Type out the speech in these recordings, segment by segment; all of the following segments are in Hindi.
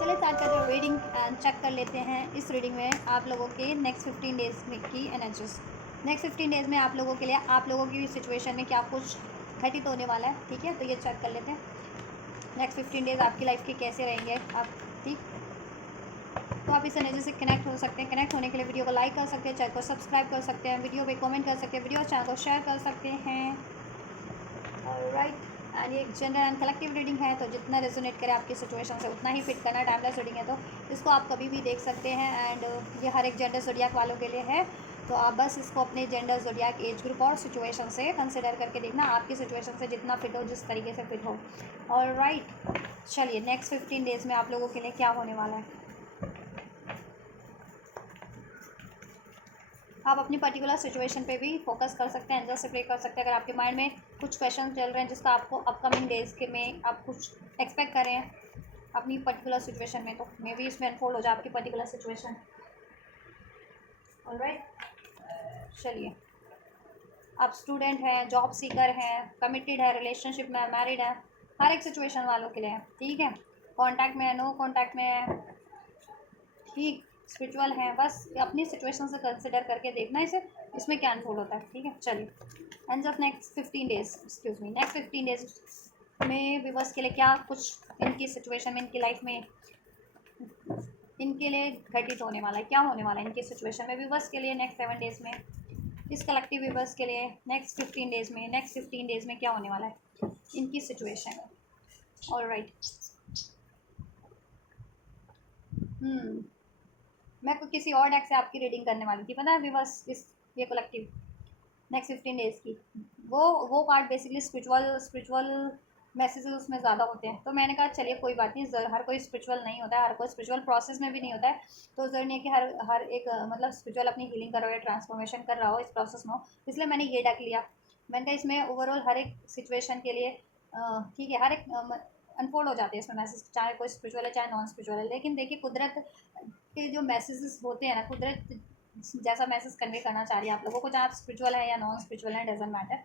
चलिए स्टार्ट करते हैं रीडिंग एंड चेक कर लेते हैं इस रीडिंग में आप लोगों के नेक्स्ट 15 डेज़ में की एनर्जीज। नेक्स्ट 15 डेज़ में आप लोगों के लिए आप लोगों की सिचुएशन में क्या कुछ घटित होने वाला है, ठीक है। तो ये चेक कर लेते हैं नेक्स्ट 15 डेज़ आपकी लाइफ के कैसे रहेंगे आप, ठीक। तो आप इस एनर्जी से कनेक्ट हो सकते हैं। कनेक्ट होने के लिए वीडियो को लाइक कर सकते हैं, चैनल को सब्सक्राइब कर सकते हैं, वीडियो पे कमेंट कर सकते हैं, वीडियो चैनल को शेयर कर सकते हैं। राइट एंड ये एक जनरल एंड कलेक्टिव रीडिंग है, तो जितना रेजोनेट करे आपकी सिचुएशन से उतना ही फिट करना। टाइमलेस रीडिंग है तो इसको आप कभी भी देख सकते हैं एंड ये हर एक जेंडर ज़ोडियाक वालों के लिए है। तो आप बस इसको अपने जेंडर ज़ोडियाक एज ग्रुप और सिचुएशन से कंसिडर करके देखना, आपकी सिचुएशन से जितना फिट हो, जिस तरीके से फिट हो। और राइट चलिए नेक्स्ट 15 डेज़ में आप लोगों के लिए क्या होने वाला है। आप अपनी पर्टिकुलर सिचुएशन पे भी फोकस कर सकते हैं, एंजल से प्रे कर सकते हैं। अगर आपके माइंड में कुछ क्वेश्चन चल रहे हैं जिसका आपको अपकमिंग डेज के में आप कुछ एक्सपेक्ट कर रहे हैं अपनी पर्टिकुलर सिचुएशन में, तो मे बी इसमें अनफोल्ड हो जाए आपकी पर्टिकुलर सिचुएशन। ऑलराइट चलिए, आप स्टूडेंट हैं, जॉब सीकर हैं, कमिटेड है, रिलेशनशिप में मैरिड है, हर एक सिचुएशन वालों के लिए है, ठीक है। कॉन्टैक्ट में है, नो कॉन्टैक्ट में है, ठीक, स्पिरिचुअल है। बस अपनी सिचुएशन से कंसिडर करके देखना इसे, इसमें क्या अनफोल्ड होता है, ठीक है। चलिए end of next 15 days, excuse me, next 15 days में व्यूअर्स के लिए क्या कुछ इनकी सिचुएशन में, इनकी लाइफ में इनके लिए घटित होने वाला है, क्या होने वाला है इनकी सिचुएशन में व्यूअर्स के लिए नेक्स्ट 7 डेज में, इस कलेक्टिव व्यूअर्स के लिए नेक्स्ट 15 डेज में, नेक्स्ट 15 डेज में क्या होने वाला है इनकी सिचुएशन में। ऑलराइट मैं कोई किसी और डेक से आपकी रीडिंग करने वाली थी, पता है व्यूअर्स, इस ये कलेक्टिव नेक्स्ट 15 डेज़ की। वो पार्ट बेसिकली स्पिरिचुअल मैसेजेस उसमें ज़्यादा होते हैं, तो मैंने कहा चलिए कोई बात नहीं, हर कोई स्पिरिचुअल नहीं होता है, हर कोई स्पिरिचुअल प्रोसेस में भी नहीं होता है। तो ज़रूरी नहीं है कि हर एक मतलब स्पिरिचुअल अपनी हीलिंग कर रहा हो या ट्रांसफॉर्मेशन कर रहा हो इस प्रोसेस में हो, इसलिए मैंने ये डेक लिया। मैंने कहा इसमें ओवरऑल हर एक सिचुएशन के लिए ठीक है, हर एक अनफोल्ड हो जाते हैं इसमें मैसेज, चाहे कोई स्पिरिचुअल है चाहे नॉन स्पिरिचुअल है। लेकिन देखिए कुदरत के जो मैसेजेस होते हैं ना, कुदरत जैसा मैसेज कन्वे करना चाह रही है आप लोगों को, चाहे आप स्पिरिचुअल है या नॉन स्पिरिचुअल है, डजेंट मैटर,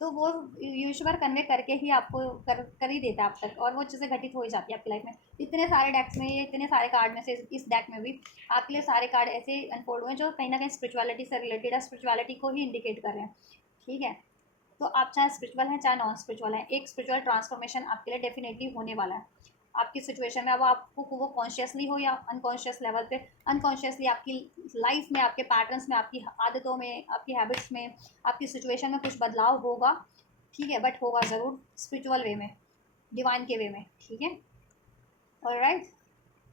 तो वो ईश्वर कन्वे करके ही आपको कर ही देता है आप तक, और वो चीज़ें घटित हो ही जाती है आपकी लाइफ में। इतने सारे डेक्स में, ये इतने सारे कार्ड में से इस डेक में भी आपके लिए सारे कार्ड ऐसे अनफोल्ड हुए हैं जो कहीं ना कहीं स्पिरिचुअलिटी से रिलेटेड है, स्पिरिचुअलिटी को ही इंडिकेट कर रहे हैं, ठीक है। तो आप चाहे स्पिरिचुअल हैं चाहे नॉन स्पिरिचुअल हैं, एक स्पिरिचुअल ट्रांसफॉर्मेशन आपके लिए डेफिनेटली होने वाला है आपकी सिचुएशन में। अब आपको वो कॉन्शियसली हो या अनकॉन्शियस लेवल पे, अनकॉन्शियसली आपकी लाइफ में, आपके पैटर्न्स में, आपकी आदतों में, आपकी हैबिट्स में, आपकी सिचुएशन में कुछ बदलाव होगा, ठीक है, बट होगा ज़रूर स्पिरिचुअल वे में, डिवाइन के वे में, ठीक है। ऑलराइट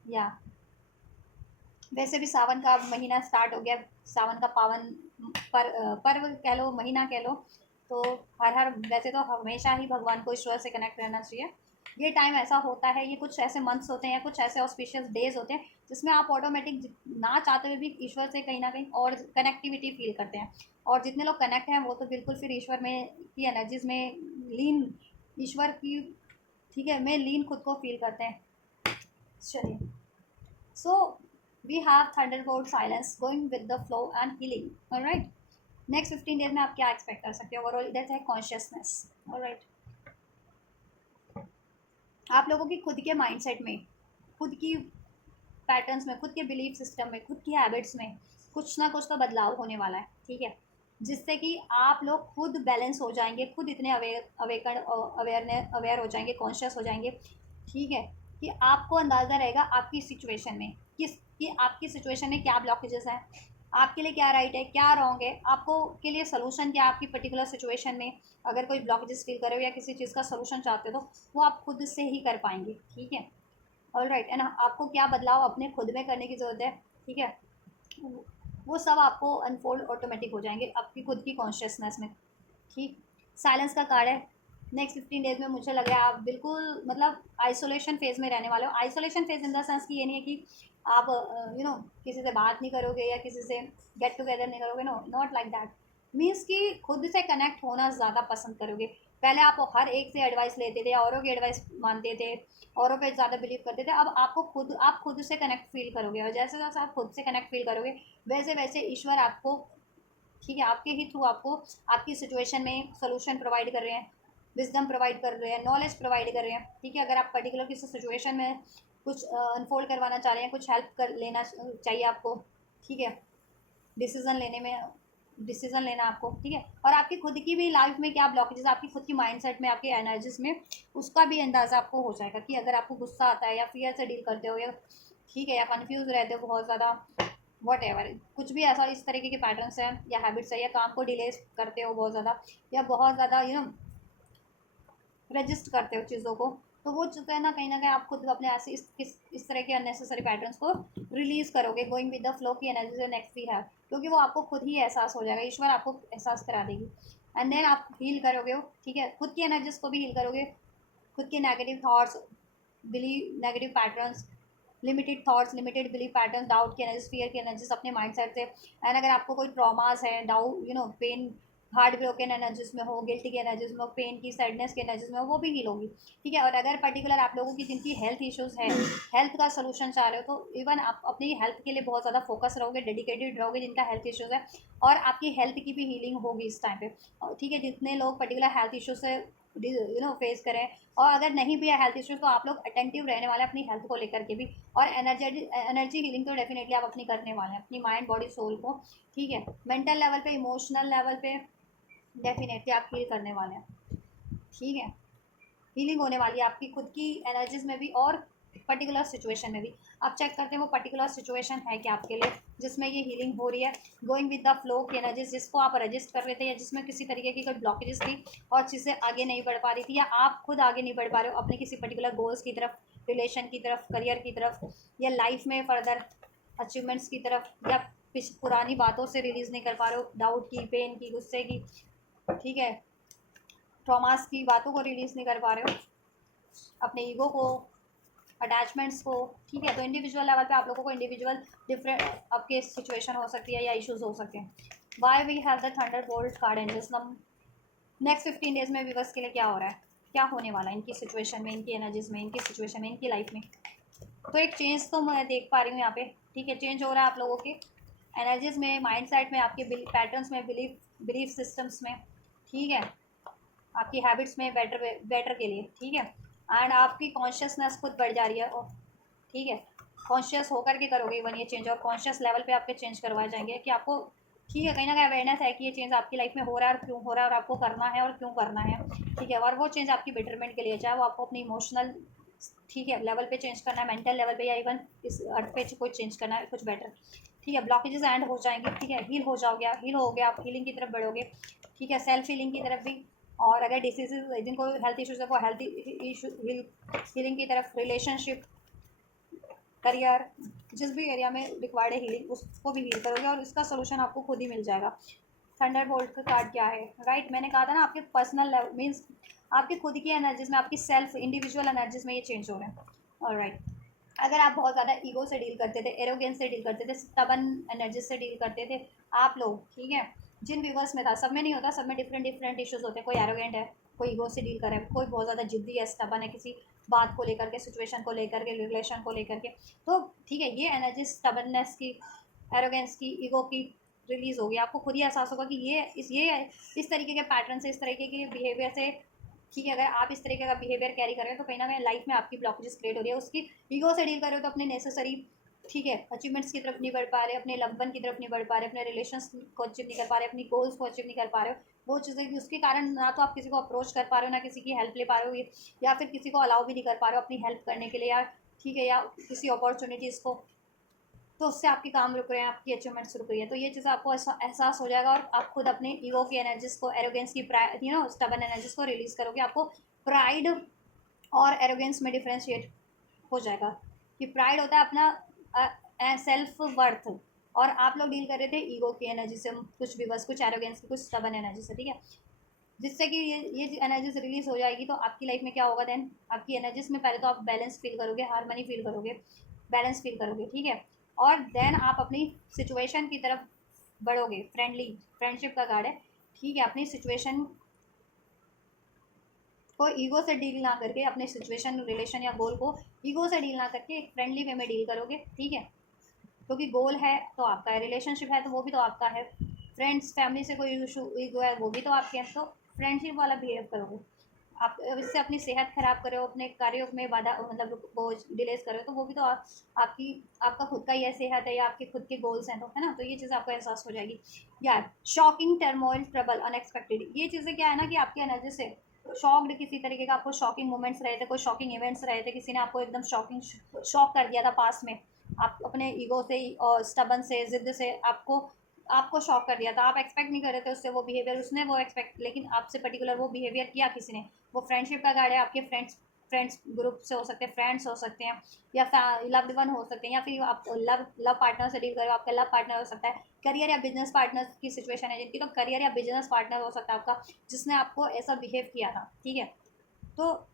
या वैसे भी सावन का महीना स्टार्ट हो गया, सावन का पावन पर्व कह लो, महीना कह लो, तो हर वैसे तो हमेशा ही भगवान को, ईश्वर से कनेक्ट रहना चाहिए। ये टाइम ऐसा होता है, ये कुछ ऐसे मंथ्स होते हैं या कुछ ऐसे ऑस्पिशियस डेज होते हैं जिसमें आप ऑटोमेटिक ना चाहते हुए भी ईश्वर से कहीं ना कहीं और कनेक्टिविटी फील करते हैं। और जितने लोग कनेक्ट हैं वो तो बिल्कुल फिर ईश्वर में की एनर्जीज में लीन, ईश्वर की, ठीक है, में लीन खुद को फील करते हैं। चलिए, सो we have thunderbolt silence going with the flow and healing, all right। Next 15 days में आप क्या एक्सपेक्ट कर सकते हो ओवरऑल, इधर है कॉन्शियसनेस, all right। आप लोगों की खुद के माइंडसेट में, खुद की पैटर्न्स में, खुद के बिलीफ सिस्टम में, खुद की हैबिट्स में कुछ ना कुछ तो बदलाव होने वाला है, ठीक है, जिससे कि आप लोग खुद बैलेंस हो जाएंगे, खुद इतने अवेयर हो जाएंगे, कॉन्शियस हो जाएंगे, ठीक है, कि आपको अंदाज़ा रहेगा आपकी सिचुएशन में कि आपकी सिचुएशन में क्या ब्लॉकेजेस हैं, आपके लिए क्या राइट है, क्या रॉन्ग है, आपको के लिए सोल्यूशन क्या है आपकी पर्टिकुलर सिचुएशन में। अगर कोई ब्लॉकेजेस फील कर रहे हो या किसी चीज़ का सोल्यूशन चाहते हो तो वो आप खुद से ही कर पाएंगे, ठीक है। ऑल राइट एंड आपको क्या बदलाव अपने खुद में करने की ज़रूरत है, ठीक है, वो सब आपको अनफोल्ड ऑटोमेटिक हो जाएंगे आपकी खुद की कॉन्शियसनेस में, ठीक। साइलेंस का कार्ड है। नेक्स्ट 15 डेज में मुझे लग रहा है आप बिल्कुल मतलब आइसोलेशन फेज में रहने वाले हो। Isolation phase in the sense कि ये नहीं है कि आप किसी से बात नहीं करोगे या किसी से गेट टुगेदर नहीं करोगे, no, not like that. Means कि खुद से कनेक्ट होना ज़्यादा पसंद करोगे। पहले आप हर एक से एडवाइस लेते थे, औरों की एडवाइस मानते थे, औरों पे ज़्यादा बिलीव करते थे। अब आप खुद से कनेक्ट फील करोगे, और जैसे जैसे आप खुद से कनेक्ट फील करोगे वैसे वैसे ईश्वर आपको, ठीक है, आपके ही थ्रू आपको आपकी सिचुएशन में सोल्यूशन प्रोवाइड कर रहे हैं, विजडम प्रोवाइड कर रहे हैं, नॉलेज प्रोवाइड कर रहे हैं, ठीक है। अगर आप पर्टिकुलर किसी सिचुएशन में कुछ अनफोल्ड करवाना चाह रहे हैं, कुछ हेल्प कर लेना चाहिए आपको, ठीक है, डिसीजन लेने में, डिसीजन लेना आपको, ठीक है। और आपकी खुद की भी लाइफ में क्या ब्लॉकेजेस, आपकी खुद की माइंडसेट में, आपकी एनर्जीज में, उसका भी अंदाज़ा आपको हो जाएगा कि अगर आपको गुस्सा आता है या फियर से डील करते हो, या ठीक है, या कन्फ्यूज रहते हो बहुत ज़्यादा, वट एवर, कुछ भी ऐसा इस तरीके के पैटर्न्स हैं या हैबिट्स है, या काम को डिले करते हो बहुत ज़्यादा, या बहुत ज़्यादा रजिस्ट करते हो चीज़ों को, तो वो जो है ना, कहीं ना कहीं आप खुद अपने ऐसे इस तरह के अननेसेसरी पैटर्न्स को रिलीज करोगे, गोइंग विद द फ्लो की एनर्जी से नेक्स्ट वी हैव, क्योंकि वो आपको खुद ही एहसास हो जाएगा, ईश्वर आपको एहसास करा देगी, एंड देन आप हील करोगे, ठीक है, खुद की एनर्जीज को भी हील करोगे, खुद के negative thoughts, believe, negative patterns, limited thoughts, limited believe pattern, doubt की एनर्जी, फियर की एनर्जीज अपने माइंड सेट से, एंड अगर आपको कोई ट्रॉमास है, doubt, pain, heart broken energies में हो, गिल्टी की एनर्जीज में हो, पेन की, सैडनेस की एनर्जीज में हो, वो भी हील होगी, ठीक है। और अगर पर्टिकुलर आप लोगों की जिनकी हेल्थ इश्यूज है, हेल्थ का सोल्यूशन चाह रहे हो, तो इवन आप अपनी हेल्थ के लिए बहुत ज़्यादा फोकस रहोगे, डेडिकेटेड रहोगे, जिनका हेल्थ इश्यूज है, और आपकी हेल्थ की भी हीलिंग होगी इस टाइम पे, ठीक है। जितने लोग पर्टिकुलर हेल्थ इश्यूज से फेस करें, और अगर नहीं भी है हेल्थ इश्यूज, तो आप लोग अटेंटिव रहने वाले हैं अपनी हेल्थ को लेकर के भी, और एनर्जी हीलिंग तो डेफिनेटली आप अपनी करने वाले हैं, अपनी माइंड बॉडी सोल को, ठीक है। मेंटल लेवल पे, इमोशनल लेवल पे डेफिनेटली आप हील करने वाले हैं, ठीक है। हीलिंग होने वाली है आपकी खुद की एनर्जीज में भी, और पर्टिकुलर सिचुएशन में भी। आप चेक करते हैं वो पर्टिकुलर सिचुएशन है क्या आपके लिए, जिसमें ये हीलिंग हो रही है, गोइंग विद द फ्लो की एनर्जीज, जिसको आप रजिस्ट कर रहे थे, या जिसमें किसी तरीके की कोई ब्लॉकेजेस थी और चीज़ें आगे नहीं बढ़ पा रही थी, या आप खुद आगे नहीं बढ़ पा रहे हो अपने किसी पर्टिकुलर गोल्स की तरफ, रिलेशन की तरफ, करियर की तरफ, या लाइफ में फर्दर अचीवमेंट्स की तरफ, या पुरानी बातों से रिलीज नहीं कर पा रहे हो, डाउट की, पेन की, गुस्से की, ठीक है, ट्रॉमास की बातों को रिलीज नहीं कर पा रहे हो, अपने ईगो को, अटैचमेंट्स को, ठीक है। तो इंडिविजुअल लेवल पे आप लोगों को इंडिविजुअल डिफरेंट आपके सिचुएशन हो सकती है, या इश्यूज हो सकते हैं। Why we have the thunder bolt card angels, next 15 days में व्यूवर्स के लिए क्या हो रहा है, क्या होने वाला है इनकी सिचुएशन में, इनकी एनर्जीज में, इनकी सिचुएशन में, इनकी लाइफ में। तो एक चेंज तो मैं देख पा रही हूँ यहाँ पे, ठीक है, चेंज हो रहा है आप लोगों के एनर्जीज में, माइंड सेट में, आपके पैटर्न्स में, बिलीफ सिस्टम्स में, ठीक है, आपकी हैबिट्स में बेटर के लिए, ठीक है। एंड आपकी कॉन्शियसनेस खुद बढ़ जा रही है, ठीक है, कॉन्शियस होकर के करोगे इवन ये चेंज, और कॉन्शियस लेवल पे आपके चेंज करवाए जाएंगे कि आपको, ठीक है, कहीं ना कहीं अवेयरनेस है कि ये चेंज आपकी लाइफ में हो रहा है, और क्यों हो रहा है, और आपको करना है, और क्यों करना है, ठीक है। और वो चेंज आपकी बेटरमेंट के लिए, चाहे वो आपको अपनी इमोशनल, ठीक है, लेवल पे चेंज करना है, मेंटल लेवल पे, या इवन इस अर्थ पे कोई चेंज करना है, कुछ बेटर, ठीक है। ब्लॉकेजेस एंड हो जाएंगे, ठीक है, हील हो जाओगे, हील हो गया, आप हीलिंग की तरफ बढ़ोगे, ठीक है, सेल्फ हीलिंग की तरफ भी। और अगर डिसीजेज, जिनको हेल्थ इश्यूज है, वो हेल्थ इशू हीलिंग की तरफ, रिलेशनशिप, करियर, जिस भी एरिया में रिक्वायर्ड है हीलिंग, उसको भी हील करोगे, और इसका सोल्यूशन आपको खुद ही मिल जाएगा। थंडर बोल्ट का कार्ड क्या है, राइट, मैंने कहा था ना, आपके पर्सनल लेवल मीन्स आपकी खुद की एनर्जीज में, आपकी सेल्फ इंडिविजुअल एनर्जीज में ये चेंज हो रहे हैं, और राइट। अगर आप बहुत ज़्यादा ईगो से डील करते थे, एरोगेंस से डील करते थे, स्टबन एनर्जीज से डील करते थे आप लोग, ठीक है, जिन व्यूवर्स में था, सब में नहीं होता, सब में डिफरेंट डिफरेंट इश्यूज होते हैं, कोई एरोगेंट है, कोई ईगो से डील करे, कोई बहुत ज़्यादा जिद्दी है, स्टबन है किसी बात को लेकर के, सिचुएशन को लेकर के, रिलेशन को लेकर के, तो ठीक है, ये एनर्जी स्टबननेस की, एरोगेंस की, ईगो की रिलीज होगी, आपको खुद ही एहसास होगा कि ये इस तरीके के पैटर्न से, इस तरीके के बिहेवियर से, ठीक है, अगर आप इस तरीके का बिहेवियर कैरी कर रहे हो, तो कहीं ना कहीं लाइफ में आपकी ब्लॉकेजेस क्रिएट हो रही है, उसकी ईगो से डील कर रहे हो, तो अपने नेसेसरी, ठीक है, अचीवमेंट्स की तरफ नहीं बढ़ पा रहे, अपने लव वन की तरफ नहीं बढ़ पा रहे, अपने रिलेशंस को अचीव नहीं कर पा रहे, अपनी गोल्स को अचीव नहीं कर पा रहे हो, वो चीज़ें उसके कारण ना तो आप किसी को अप्रोच कर पा रहे हो, ना किसी की हेल्प ले पा रहे हो, या फिर किसी को अलाउ भी नहीं कर पा रहे हो अपनी हेल्प करने के लिए, या ठीक है, या किसी अपॉर्चुनिटीज़ को, तो उससे आपके काम रुक रहे हैं, आपकी अचीवमेंट्स रुक रही है, तो ये चीज़ आपको एहसास हो जाएगा, और आप खुद अपने ईगो की एनर्जीज को, एरोगेंस की, स्टबन एनर्जीज को रिलीज करोगे, आपको प्राइड और एरोगेंस में डिफ्रेंशिएट हो जाएगा, कि प्राइड होता है अपना सेल्फ वर्थ, और आप लोग डील कर रहे थे ईगो की एनर्जी से, कुछ भी बस, कुछ एरोगेंस की, कुछ स्टबन एनर्जी से, ठीक है, जिससे कि ये एनर्जीज रिलीज हो जाएगी, तो आपकी लाइफ में क्या होगा देन, आपकी एनर्जीज में पहले तो आप बैलेंस फील करोगे, हारमनी फील करोगे, बैलेंस फील करोगे, ठीक है। और देन आप अपनी सिचुएशन की तरफ बढ़ोगे, फ्रेंडशिप का कार्ड है, ठीक है, अपनी सिचुएशन को ईगो से डील ना करके, अपने सिचुएशन, रिलेशन या गोल को ईगो से डील ना करके एक फ्रेंडली वे में डील करोगे, ठीक है, क्योंकि गोल है तो आपका है, रिलेशनशिप है तो वो भी तो आपका है, फ्रेंड्स फैमिली से कोई इशू ईगो है वो भी तो आपके हैं, तो फ्रेंडशिप वाला बिहेव करोगे, आप इससे अपनी सेहत खराब कर रहे हो, अपने कार्यों में बाधा मतलब वो डिलेज कर रहे हो, तो वो भी तो आपकी आपका खुद का ही है सेहत है या आपके खुद के गोल्स हैं, तो है ना, तो ये चीज़ आपको एहसास हो जाएगी। यार शॉकिंग, टर्मोइल, ट्रबल, अनएक्सपेक्टेड, ये चीज़ें क्या है ना कि आपकी एनर्जी से शॉक्ड, किसी तरीके का आपको शॉकिंग मोमेंट्स रहे थे, कोई शॉकिंग इवेंट्स रहे थे, किसी ने आपको एकदम शॉकिंग शॉक कर दिया था पास में, आप अपने ईगो से और स्टबन से, जिद से आपको आपको शॉक कर दिया था, आप एक्सपेक्ट नहीं कर रहे थे उससे वो बिहेवियर, उसने वो एक्सपेक्ट, लेकिन आपसे पर्टिकुलर वो बिहेवियर किया किसी ने, वो फ्रेंडशिप का गार्ड है, आपके फ्रेंड्स ग्रुप से हो सकते हैं, फ्रेंड्स हो सकते हैं, या लव्ड वन हो सकते हैं, या फिर आप लव लव पार्टनर से डील कर रहे हो, आपका लव पार्टनर हो सकता है, करियर या बिजनेस पार्टनर की सिचुएशन है जिनकी, तो करियर या बिजनेस पार्टनर हो सकता है आपका, जिसने आपको ऐसा बिहेव किया था, ठीक है। तो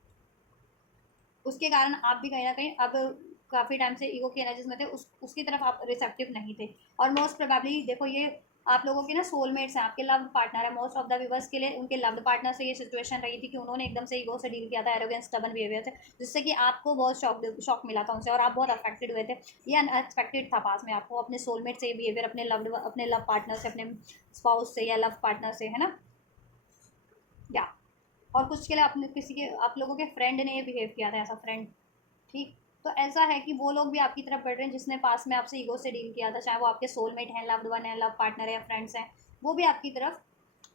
उसके कारण आप भी कहीं न कहीं अब काफ़ी टाइम से ईगो की एनर्जीज़ में थे, उसकी तरफ आप रिसेप्टिव नहीं थे। और मोस्ट प्रोबेबली देखो, ये आप लोगों के ना सोलमेट्स हैं, आपके लव्ड पार्टनर है, मोस्ट ऑफ द व्यूअर्स के लिए उनके लव्ड पार्टनर से ये सिचुएशन रही थी कि उन्होंने एकदम से ईगो से डील किया था, एरोगेंस, स्टबन बिहेवियर से, जिससे कि आपको बहुत शॉक मिला था उनसे और आप बहुत अफेक्टेड हुए थे। ये अनएक्सपेक्टेड था पास में आपको अपने सोलमेट से ये बिहेवियर, अपने लव पार्टनर से, अपने स्पाउस से या लव पार्टनर से, है ना? या और कुछ के लिए आपने किसी के आप लोगों के फ्रेंड ने ये बिहेव किया था, ऐसा फ्रेंड, ठीक। तो ऐसा है कि वो लोग भी आपकी तरफ बढ़ रहे हैं जिसने पास में आपसे ईगो से डील किया था, चाहे वो आपके सोलमेट हैं, लव्ड वन है, लव पार्टनर है या फ्रेंड्स हैं, वो भी आपकी तरफ,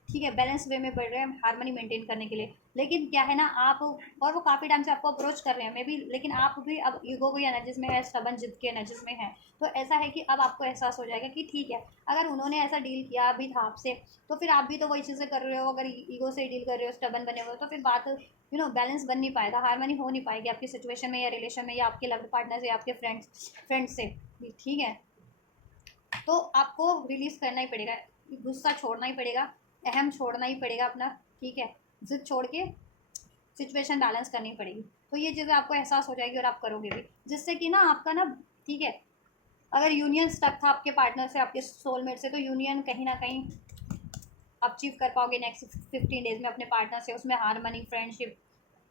ठीक है, बैलेंस वे में बढ़ रहे हैं हार्मनी मेंटेन करने के लिए। लेकिन क्या है ना, आप और वो काफ़ी टाइम से आपको अप्रोच कर रहे हैं मे बी, लेकिन आप भी अब ईगो की एनर्जीज में है, स्टबन जिद के एनर्जीज में है। तो ऐसा है कि अब आपको एहसास हो जाएगा कि ठीक है, अगर उन्होंने ऐसा डील किया भी था आपसे, तो फिर आप भी तो वही चीज़ें कर रहे हो, अगर ईगो से डील कर रहे हो, स्टबन बने हुए हो, तो फिर बात बैलेंस बन नहीं पाएगा, हार्मनी हो नहीं पाएगी आपकी सिचुएशन में या रिलेशन में या आपके लव पार्टनर से या आपके फ्रेंड्स से, ठीक है। तो आपको रिलीज़ करना ही पड़ेगा, गुस्सा छोड़ना ही पड़ेगा, अहम छोड़ना ही पड़ेगा अपना, ठीक है, जिद छोड़ के सिचुएशन बैलेंस करनी पड़ेगी। तो ये चीज़ें आपको एहसास हो जाएगी और आप करोगे भी, जिससे कि ना आपका ना, ठीक है, अगर यूनियन स्टक था आपके पार्टनर से, आपके सोलमेट से, तो यूनियन कहीं ना कहीं अचीव कर पाओगे नेक्स्ट 15 डेज में अपने पार्टनर से, उसमें हारमनी, फ्रेंडशिप,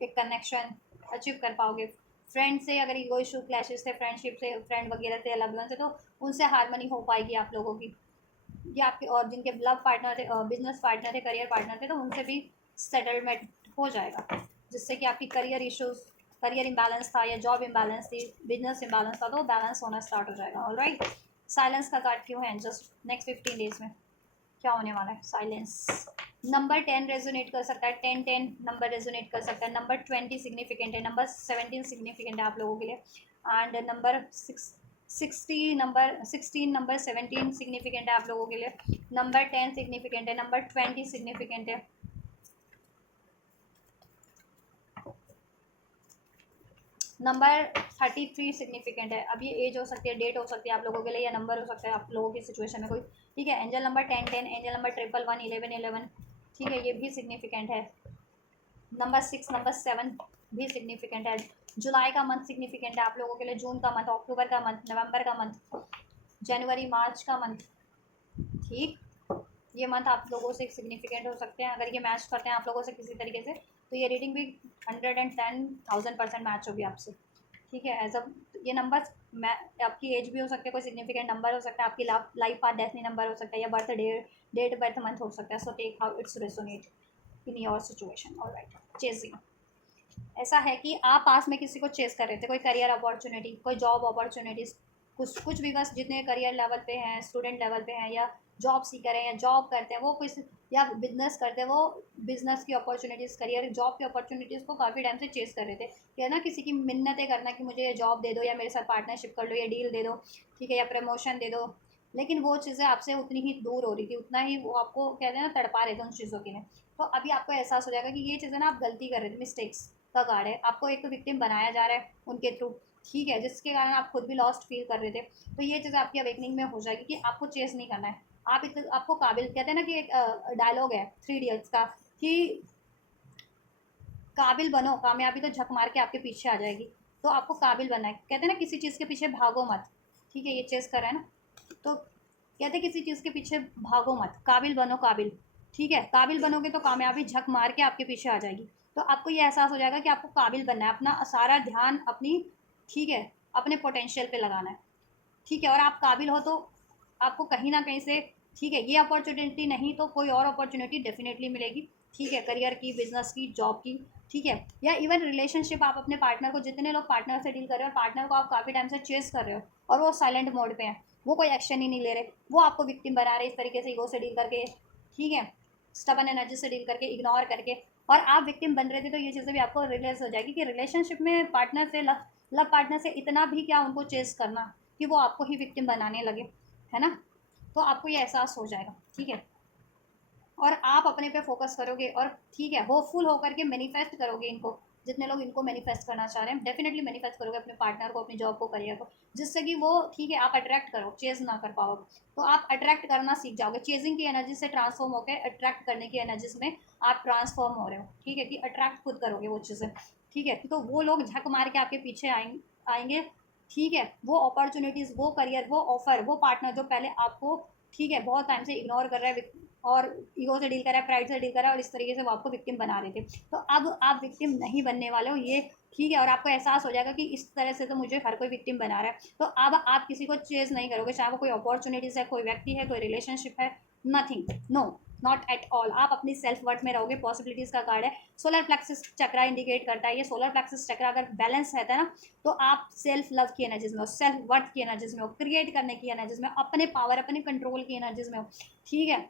एक कनेक्शन अचीव कर पाओगे। फ्रेंड से अगर ईगो इशू क्लैशेस थे, फ्रेंडशिप से, फ्रेंड वगैरह से, अलग वन से, तो उनसे हारमनी हो पाएगी आप लोगों की, या आपके और जिनके लव पार्टनर थे, बिजनेस पार्टनर थे, करियर पार्टनर थे, तो उनसे भी सेटलमेंट हो जाएगा, जिससे कि आपकी करियर इश्यूज, करियर इम्बैलेंस था या जॉब इम्बैलेंस थी, बिजनेस इम्बैलेंस था, तो बैलेंस होना स्टार्ट हो जाएगा। ऑलराइट, साइलेंस का कार्ड क्यों है जस्ट नेक्स्ट 15 डेज में, क्या होने वाला है? साइलेंस। नंबर 10 रेजोनेट कर सकता है, 10 नंबर रेजोनेट कर सकता है, नंबर 20 सिग्निफिकेंट है, नंबर 17 सिग्निफिकेंट है आप लोगों के लिए, एंड नंबर 16 नंबर 17 सिग्निफिकेंट है आप लोगों के लिए, नंबर 10 सिग्निफिकेंट है, नंबर 20 सिग्निफिकेंट है, नंबर 33 सिग्निफिकेंट है। अब ये एज हो सकती है, डेट हो सकती है आप लोगों के लिए, या नंबर हो सकता है आप लोगों की सिचुएशन में कोई, ठीक है। एंजल नंबर 10, एंजल नंबर 111, 11, ठीक है, ये भी सिग्निफिकेंट है। नंबर 6, नंबर 7 भी सिग्निफिकेंट है। जुलाई का मंथ सिग्निफिकेंट है आप लोगों के लिए, जून का मंथ, अक्टूबर का मंथ, नवंबर का मंथ, जनवरी मार्च का मंथ, ठीक। ये मंथ आप लोगों से सिग्निफिकेंट हो सकते हैं, अगर ये मैच करते हैं आप लोगों से किसी तरीके से, तो ये रीडिंग भी 110,000% मैच होगी आपसे, ठीक है। एज अ ये नंबर, मैं आपकी एज भी हो सकती है, कोई सिग्निफिकेंट नंबर हो सकता है, आपकी लाइफ पाथ डेस्टिनी नंबर हो सकता है, या बर्थ डेट बर्थ मंथ हो सकता है। So take how it's resonate in your situation. Alright, chasing. ऐसा है कि आप पास में किसी को चेस कर रहे थे, कोई करियर अपॉर्चुनिटी, कोई जॉब अपॉर्चुनिटीज़, कुछ भी, बस जितने करियर लेवल पे हैं, स्टूडेंट लेवल पे हैं, या जॉब सीकर हैं, या जॉब करते हैं वो कुछ, या बिजनेस करते हैं वो, बिजनेस की अपॉर्चुनिटीज़, करियर जॉब की अपॉर्चुनिटीज़ को काफ़ी टाइम से चेस कर रहे थे, कि है ना, किसी की मिन्नतें करना कि मुझे ये जॉब दे दो, या मेरे साथ पार्टनरशिप कर लो, या डील दे दो, ठीक है, या प्रमोशन दे दो, लेकिन वो चीज़ें आपसे उतनी ही दूर हो रही थी, उतना ही वो आपको कहते हैं ना तड़पा रहे थे उन चीज़ों के लिए। तो अभी आपको एहसास हो जाएगा कि ये चीज़ें ना आप गलती कर रहे थे, मिस्टेक्स का कार्ड है, आपको एक तो विक्टिम बनाया जा रहा है उनके थ्रू, ठीक है, जिसके कारण आप खुद भी लॉस्ट फील कर रहे थे। तो ये चीज़ आपकी अवेकनिंग में हो जाएगी कि आपको चेस नहीं करना है, आपको काबिल, कहते हैं ना कि एक डायलॉग है 3 इडियट्स का, कि काबिल बनो, कामयाबी तो झक मार के आपके पीछे आ जाएगी, तो आपको काबिल बनना है। कहते हैं ना किसी चीज़ के पीछे भागो मत, ठीक है, ये चेस कर रहा है ना, तो कहते हैं किसी चीज़ के पीछे भागो मत, काबिल बनो, काबिल, ठीक है, काबिल बनोगे तो कामयाबी झक मार के आपके पीछे आ जाएगी। तो आपको ये एहसास हो जाएगा कि आपको काबिल बनना है, अपना सारा ध्यान अपनी, ठीक है, अपने पोटेंशियल पे लगाना है, ठीक है, और आप काबिल हो तो आपको कहीं ना कहीं से, ठीक है, ये अपॉर्चुनिटी नहीं तो कोई और अपॉर्चुनिटी डेफिनेटली मिलेगी, ठीक है, करियर की, बिजनेस की, जॉब की, ठीक है। या इवन रिलेशनशिप, आप अपने पार्टनर को, जितने लोग पार्टनर से डील कर रहे हो और पार्टनर को आप काफ़ी टाइम से चेस कर रहे हो और वो साइलेंट मोड पे है, वो कोई एक्शन ही नहीं ले रहे, वो आपको विक्टिम बना रहे इस तरीके से, ईगो से डील करके, ठीक है, स्टबन एनर्जी से डील करके, इग्नोर करके, और आप विक्टिम बन रहे थे। तो ये चीज़ें भी आपको रियलाइज हो जाएगी कि रिलेशनशिप में पार्टनर से, लव पार्टनर से इतना भी क्या उनको चेस करना कि वो आपको ही विक्टिम बनाने लगे, है ना। तो आपको ये एहसास हो जाएगा, ठीक है। और आप अपने पे फोकस करोगे और, ठीक है, होपफुल होकर के मैनिफेस्ट करोगे इनको। जितने लोग इनको मैनिफेस्ट करना चाह रहे हैं, डेफिनेटली मैनिफेस्ट करोगे अपने पार्टनर को, अपनी जॉब को, करियर को, जिससे कि वो, ठीक है, आप अट्रैक्ट करो, चेज ना कर पाओगे। तो आप अट्रैक्ट करना सीख जाओगे, चेजिंग की एनर्जी से ट्रांसफॉर्म होकर अट्रैक्ट करने की एनर्जीज में आप ट्रांसफॉर्म हो रहे हो, ठीक है, कि अट्रैक्ट खुद करोगे वो चीज़ें, ठीक है। तो वो लोग झक मार के आपके पीछे आएंगे, ठीक है। वो अपॉर्चुनिटीज़, वो करियर, वो ऑफर, वो पार्टनर जो पहले आपको, ठीक है, बहुत टाइम से इग्नोर कर रहा है और ईगो से डील कर रहा है, प्राइड से डील कर रहा है, और इस तरीके से वो आपको विक्टिम बना रहे थे, तो अब आप विक्टिम नहीं बनने वाले हो, ये, ठीक है। और आपको एहसास हो जाएगा कि इस तरह से तो मुझे हर कोई विक्टिम बना रहा है, तो अब आप किसी को चेज नहीं करोगे, चाहे वो कोई अपॉर्चुनिटीज़ है, कोई व्यक्ति है, कोई रिलेशनशिप है, nothing, no, not at all. आप अपनी सेल्फ वर्थ में रहोगे। पॉसिबिलिटीज़ का कार्ड है, सोलर प्लेक्सिस चक्रा इंडिकेट करता है, ये सोलर प्लेक्सिस चक्रा अगर बैलेंस रहता है ना, तो आप सेल्फ लव की एनर्जीज में हो, सेल्फ वर्थ की एनर्जीज में हो, क्रिएट करने की एनर्जीज में, अपने पावर, अपने कंट्रोल की एनर्जीज में हो, ठीक है।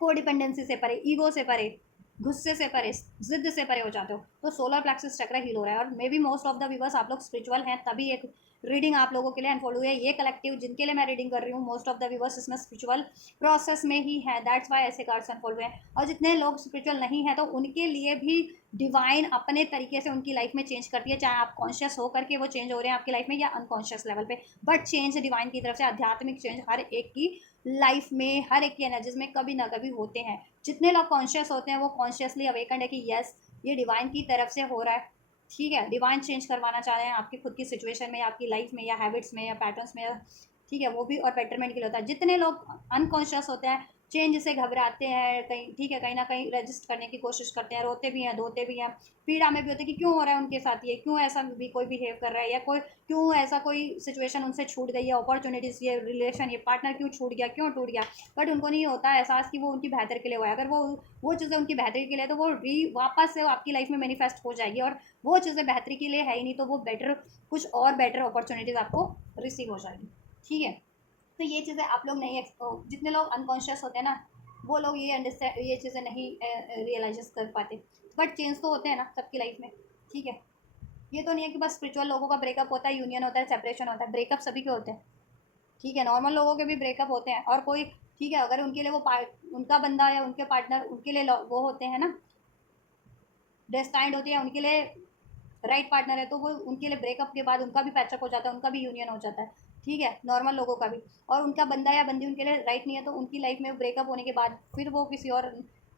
कोडिपेंडेंसी से परे, ईगो से परे, गुस्से से परे, जिद से परे हो जाते हो, तो सोलर प्लेक्सिस चक्र हील हो रहा है। और may be most of the viewers आप लोग स्पिरिचुअल हैं, तभी एक रीडिंग आप लोगों के लिए अनफोल्ड हुई है। ये कलेक्टिव जिनके लिए मैं रीडिंग कर रही हूँ, मोस्ट ऑफ द व्यूवर्स इसमें स्पिरिचुअल प्रोसेस में ही है, दैट्स वाई ऐसे कार्ड्स अनफोल्ड हुए हैं। और जितने लोग स्पिरिचुअल नहीं है, तो उनके लिए भी डिवाइन अपने तरीके से उनकी लाइफ में चेंज करती है, चाहे आप कॉन्शियस हो करके वो चेंज हो रहे हैं आपकी लाइफ में, या अनकॉन्शियस लेवल पे, बट चेंज डिवाइन की तरफ से, आध्यात्मिक चेंज हर एक की लाइफ में, हर एक की एनर्जीज में कभी ना कभी होते हैं। जितने लोग कॉन्शियस होते हैं वो कॉन्शियसली अवेकंड है कि यस, ये डिवाइन की तरफ से हो रहा है, ठीक है। डिवाइन चेंज करवाना चाह रहे हैं आपकी खुद की सिचुएशन में, आपकी लाइफ में, या हैबिट्स में, या पैटर्न्स में, ठीक है, वो भी और बेटरमेंट के लिए होता है। जितने लोग अनकॉन्शियस होते हैं, चेंज से घबराते हैं कहीं, ठीक है, कहीं ना कहीं रजिस्ट करने की कोशिश करते हैं, रोते भी हैं, धोते भी हैं, पीड़ा में भी होते हैं कि क्यों हो रहा है उनके साथ ये, क्यों ऐसा भी कोई बिहेव कर रहा है, या कोई क्यों ऐसा कोई सिचुएशन उनसे छूट गई है, अपॉर्चुनिटीज़, ये रिलेशन, ये पार्टनर क्यों छूट गया, क्यों टूट गया। बट उनको नहीं होता एहसास कि वो उनकी बेहतर के लिए हुआ है। अगर वो चीज़ें उनकी बेहतरी के लिए, तो वो वापस से आपकी लाइफ में मैनिफेस्ट हो जाएगी। और वो चीज़ें बेहतरी के लिए है ही नहीं, तो वो बेटर, कुछ और बेटर अपॉर्चुनिटीज़ आपको रिसीव हो जाएगी, ठीक है। तो ये चीज़ें आप लोग नहीं, जितने लोग अनकॉन्शियस होते हैं ना, वो लोग ये अंडरस्टैंड, ये चीज़ें नहीं रियलाइज कर पाते। बट चेंज तो होते हैं ना सबकी लाइफ में, ठीक है। ये तो नहीं है कि बस स्पिरिचुअल लोगों का ब्रेकअप होता है, यूनियन होता है, सेपरेशन होता है, ब्रेकअप सभी के होते हैं, ठीक है। नॉर्मल लोगों के भी ब्रेकअप होते हैं, और कोई, ठीक है, अगर उनके लिए वो उनका बंदा या उनके पार्टनर उनके लिए वो होते हैं ना, डेस्टाइंड होती है उनके लिए, राइट पार्टनर है, तो वो उनके लिए ब्रेकअप के बाद उनका भी पैचअप हो जाता है, उनका भी यूनियन हो जाता है, ठीक है, नॉर्मल लोगों का भी। और उनका बंदा या बंदी उनके लिए राइट नहीं है, तो उनकी लाइफ में ब्रेकअप होने के बाद फिर वो किसी और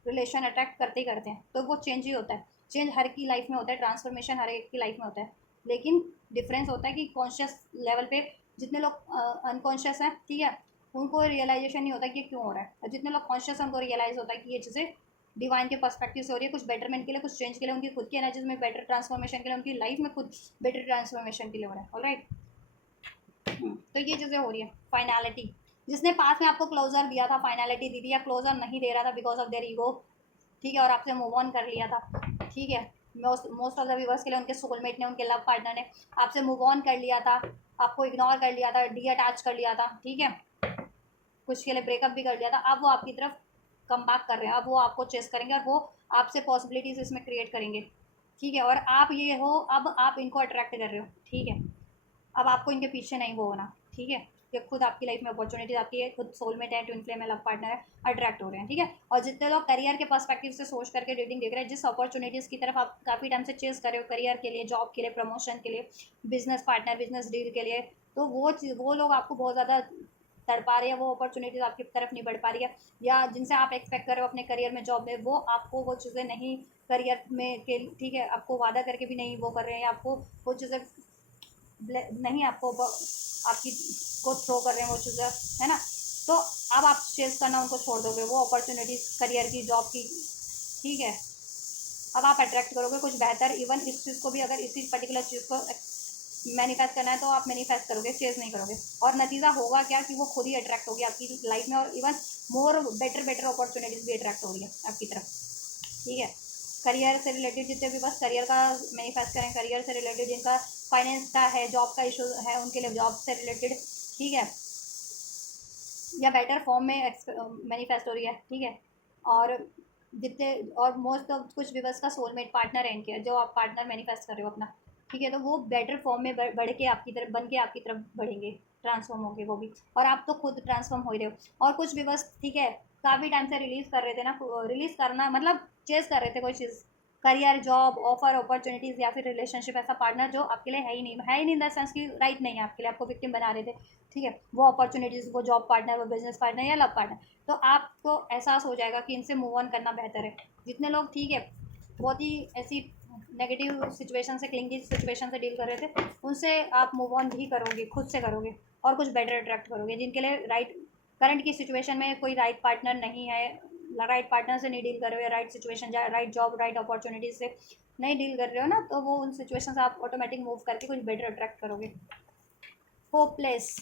रिलेशन अट्रैक्ट करते ही करते हैं, तो वो चेंज ही होता है। चेंज हर की लाइफ में होता है, ट्रांसफॉर्मेशन हर एक की लाइफ में होता है, लेकिन डिफरेंस होता है कि कॉन्शियस लेवल पे जितने लोग अनकॉन्शियस हैं, ठीक है, उनको रियलाइजेशन नहीं होता कि ये क्यों हो रहा है, और जितने लोग कॉन्शियस हैं उनको रियलाइज़ होता है कि ये चीज़ें डिवाइन के पर्सपेक्टिव से हो रही है, कुछ बेटरमेंट के लिए, कुछ चेंज के लिए, उनकी खुद की एनर्जीज में बेटर ट्रांसफॉर्मेशन के लिए, उनकी लाइफ में खुद बेटर ट्रांसफॉर्मेशन के लिए हो रहा है, ऑलराइट। तो ये चीज़ें हो रही है। फाइनलिटी, जिसने पास में आपको क्लोजर दिया था, फाइनलिटी दी थी, या क्लोजर नहीं दे रहा था बिकॉज ऑफ देयर ईगो, ठीक है, और आपसे मूव ऑन कर लिया था, ठीक है। मोस्ट ऑफ द व्यूवर्स के लिए उनके सोलमेट ने, उनके लव पार्टनर ने आपसे मूव ऑन कर लिया था, आपको इग्नोर कर लिया था, डी अटैच कर लिया था, ठीक है, कुछ के लिए ब्रेकअप भी कर लिया था। अब वो आपकी तरफ कम बैक कर रहे हैं, अब वो आपको चेस करेंगे, और वो आपसे पॉसिबिलिटीज इसमें क्रिएट करेंगे, ठीक है। और आप ये हो, अब आप इनको अट्रैक्ट कर रहे हो, ठीक है। अब आपको इनके पीछे नहीं वो होना, ठीक है। ये खुद आपकी लाइफ में अपॉर्चुनिटीज आपकी है, खुद सोलमेट है, ट्विन फ्लेम है, लव पार्टनर है, अट्रैक्ट हो रहे हैं, ठीक है। और जितने लोग करियर के पर्सपेक्टिव से सोच करके रीडिंग देख रहे हैं, जिस अपॉर्चुनिटीज़ की तरफ आप काफ़ी टाइम से चेस कर रहे हो, करियर के लिए, जॉब के लिए, प्रमोशन के लिए, बिजनेस पार्टनर, बिजनेस डील के लिए, तो वो लोग आपको बहुत ज़्यादा तड़पा रहे हैं, वो अपॉर्चुनिटीज़ आपकी तरफ नहीं बढ़ पा रही है, या जिनसे आप एक्सपेक्ट कर रहे हो अपने करियर में, जॉब में, वो आपको वो चीज़ें नहीं करियर में के, ठीक है, आपको वादा करके भी नहीं वो कर रहे हैं, या आपको वो चीज़ें नहीं, आपको आपकी को थ्रो कर रहे हैं वो चीज़ें, है ना। तो अब आप चेस करना उनको छोड़ दोगे, वो अपॉर्चुनिटीज़ करियर की, जॉब की, ठीक है। अब आप अट्रैक्ट करोगे कुछ बेहतर। इवन इस चीज़ को भी, अगर इसी पर्टिकुलर चीज़ को मैनिफेस्ट करना है, तो आप मैनिफेस्ट करोगे, चेज नहीं करोगे। और नतीजा होगा क्या कि वो खुद ही अट्रैक्ट होगी आपकी लाइफ में, और इवन मोर बेटर अपॉर्चुनिटीज़ भी अट्रैक्ट हो रही है आपकी तरफ, ठीक है। करियर से रिलेटेड जितने भी बस करियर का मैनिफेस्ट करें, करियर से रिलेटेड जिनका फाइनेंस का है, जॉब का इशू है, उनके लिए जॉब से रिलेटेड, ठीक है, या बेटर फॉर्म में मैनिफेस्ट हो रही है, ठीक है। और जितने और मोस्ट ऑफ कुछ व्यूवर्स का सोलमेट पार्टनर है इनके, जो आप पार्टनर मैनिफेस्ट कर रहे हो अपना, ठीक है, तो वो बेटर फॉर्म में बढ़ के आपकी तरफ बन के आपकी तरफ बढ़ेंगे, ट्रांसफॉर्म होंगे वो भी, और आप तो खुद ट्रांसफॉर्म हो ही रहे हो। और कुछ व्यूवर्स, ठीक है, काफ़ी टाइम से रिलीज कर रहे थे ना, रिलीज करना मतलब चेस कर रहे थे कोई चीज़, करियर, जॉब, ऑफर, अपॉर्चुनिटीज़ या फिर रिलेशनशिप, ऐसा पार्टनर जो आपके लिए है ही नहीं इन द सेंस की राइट नहीं है आपके लिए, आपको विक्टिम बना रहे थे, ठीक है, वो अपॉर्चुनिटीज़, वो जॉब पार्टनर, वो बिजनेस पार्टनर या लव पार्टनर, तो आपको एहसास हो जाएगा कि इनसे मूव ऑन करना बेहतर है। जितने लोग, ठीक है, बहुत ही ऐसी नेगेटिव सिचुएशन से, क्लिंगी सिचुएशन से डील कर रहे थे, उनसे आप मूव ऑन भी करोगे, खुद से करोगे, और कुछ बेटर अट्रैक्ट करोगे, जिनके लिए राइट करंट की सिचुएशन में कोई राइट पार्टनर नहीं है, राइट पार्टनर से नहीं डील कर रहे हो, right situation, right job, right opportunities से नहीं डील कर रहे हो ना, तो वो उन सिचुएशन से आप ऑटोमेटिक मूव करके कुछ बेटर अट्रैक्ट करोगे। Hopeless,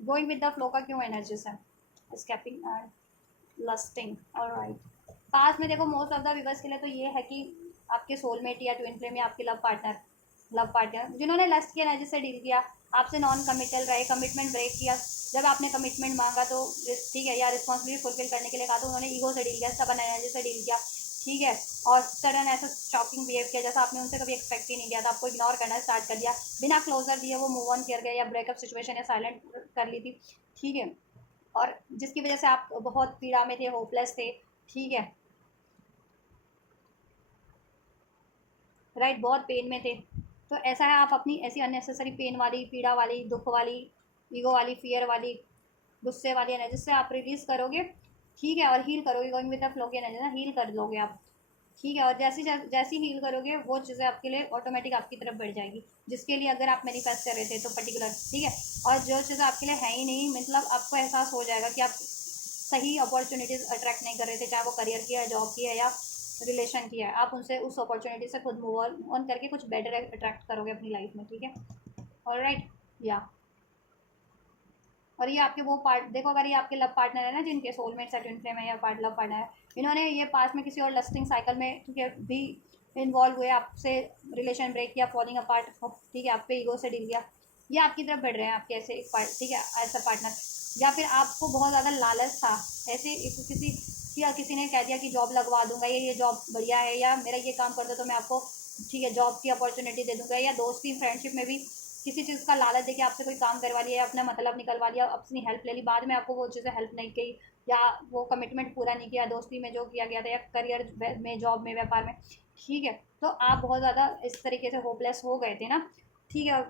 going with the flow का क्यों एनर्जीज है, स्केपिंग एंड लस्टिंग, ऑलराइट। पास में देखो मोस्ट ऑफ द व्यूवर्स के लिए तो ये है कि आपके सोलमेट या ट्विन फ्लेम या आपके लव पार्टनर जिन्होंने लस्ट की एनर्जी से डील किया, आपसे नॉन कमिटल रहे, कमिटमेंट ब्रेक किया, जब आपने कमिटमेंट मांगा तो, ठीक है, या रिस्पॉन्सिबिलिटी फुलफिल करने के लिए कहा तो उन्होंने ईगो से डील किया, सबन एनर्जी से डील किया, ठीक है, और सडन ऐसा शॉकिंग बिहेव किया जैसा आपने उनसे कभी एक्सपेक्ट ही नहीं किया था, आपको इग्नोर करना स्टार्ट कर दिया, बिना क्लोजर दिए वो मूव ऑन कर गए, या ब्रेकअप सिचुएशन या साइलेंट कर ली थी, ठीक है, और जिसकी वजह से आप बहुत पीड़ा में थे, होपलेस थे, ठीक है, राइट, बहुत पेन में थे। तो ऐसा है, आप अपनी ऐसी अननेसेसरी पेन वाली, पीड़ा वाली, दुख वाली, ईगो वाली, फियर वाली, गुस्से वाली एनर्जी से आप रिलीज करोगे, ठीक है, और हील करोगे, गोइंग विद द फ्लो की एनर्जी ना, हील कर लोगे आप, ठीक है, और जैसी हील करोगे वो चीज़ें आपके लिए ऑटोमेटिक आपकी तरफ बढ़ जाएगी, जिसके लिए अगर आप मैनिफेस्ट कर रहे थे तो पर्टिकुलर, ठीक है, और जो चीज़ें आपके लिए है ही नहीं, मतलब आपको एहसास हो जाएगा कि आप सही अपॉर्चुनिटीज़ अट्रैक्ट नहीं कर रहे थे, चाहे वो करियर की है, जॉब की है, या रिलेशन की है, आप उनसे उस अपॉर्चुनिटी से खुद मूव ऑन करके कुछ बेटर अट्रैक्ट करोगे अपनी लाइफ में, ठीक है, ऑलराइट, या। और ये आपके वो पार्ट देखो, अगर ये आपके लव पार्टनर है ना, जिनके सोलमेट से ट्विन फ्लेम है या पार्ट लव पार्टनर है, इन्होंने ये पास में किसी और लस्टिंग साइकिल में, ठीक है, भी इन्वॉल्व हुए, आपसे रिलेशन ब्रेक किया, फॉलिंग अपार्ट, ठीक है, आप पे ईगो से डील किया, ये आपकी तरफ बढ़ रहे हैं, आपके ऐसे एक पार्ट, ठीक है, ऐसा पार्टनर, या फिर आपको बहुत ज़्यादा लालच था, ऐसे किसी या किसी ने कह दिया कि जॉब लगवा दूंगा, ये जॉब बढ़िया है, या मेरा ये काम कर दो तो मैं आपको, ठीक है, जॉब की अपॉर्चुनिटी दे दूंगा, या दोस्ती फ्रेंडशिप में भी किसी चीज़ का लालच देके आपसे कोई काम करवा लिया, अपना मतलब निकलवा लिया, अपनी हेल्प ले ली, बाद में आपको वो चीज़ें हेल्प नहीं की, या वो कमिटमेंट पूरा नहीं किया दोस्ती में जो किया गया था, या करियर में, जॉब में, व्यापार में, ठीक है, तो आप बहुत ज़्यादा इस तरीके से होपलेस हो गए थे ना, ठीक है,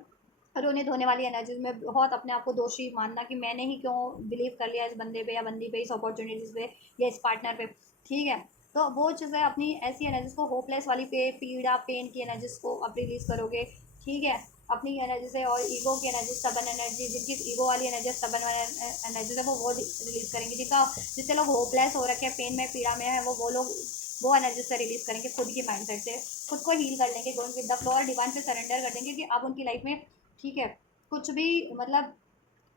रोने धोने वाली एनर्जीज में बहुत अपने आप को दोषी मानना कि मैंने ही क्यों बिलीव कर लिया इस बंदे पे या बंदी पे, इस अपॉर्चुनिटीज़ पे या इस पार्टनर पे, ठीक है, तो वो चीज़ें अपनी ऐसी एनर्जीज को, होपलेस वाली पे पीड़ा पेन की एनर्जीज को आप रिलीज़ करोगे, ठीक है, अपनी एनर्जी से, और ईगो की एनर्जी, स्टबन एनर्जी, जिनकी ईगो वाली एनर्जी, स्टबन वाली एनर्जी है, वो रिलीज़ करेंगे, जितने लोग होपलेस हो रखे हैं, पेन में, पीड़ा में है, वो लोग वो एनर्जी से रिलीज़ करेंगे, खुद की माइंडसेट से खुद को हील कर लेंगे, गोइंग विद द फ्लो, और डिवाइन पे सरेंडर कर देंगे कि अब उनकी लाइफ में, ठीक है, कुछ भी मतलब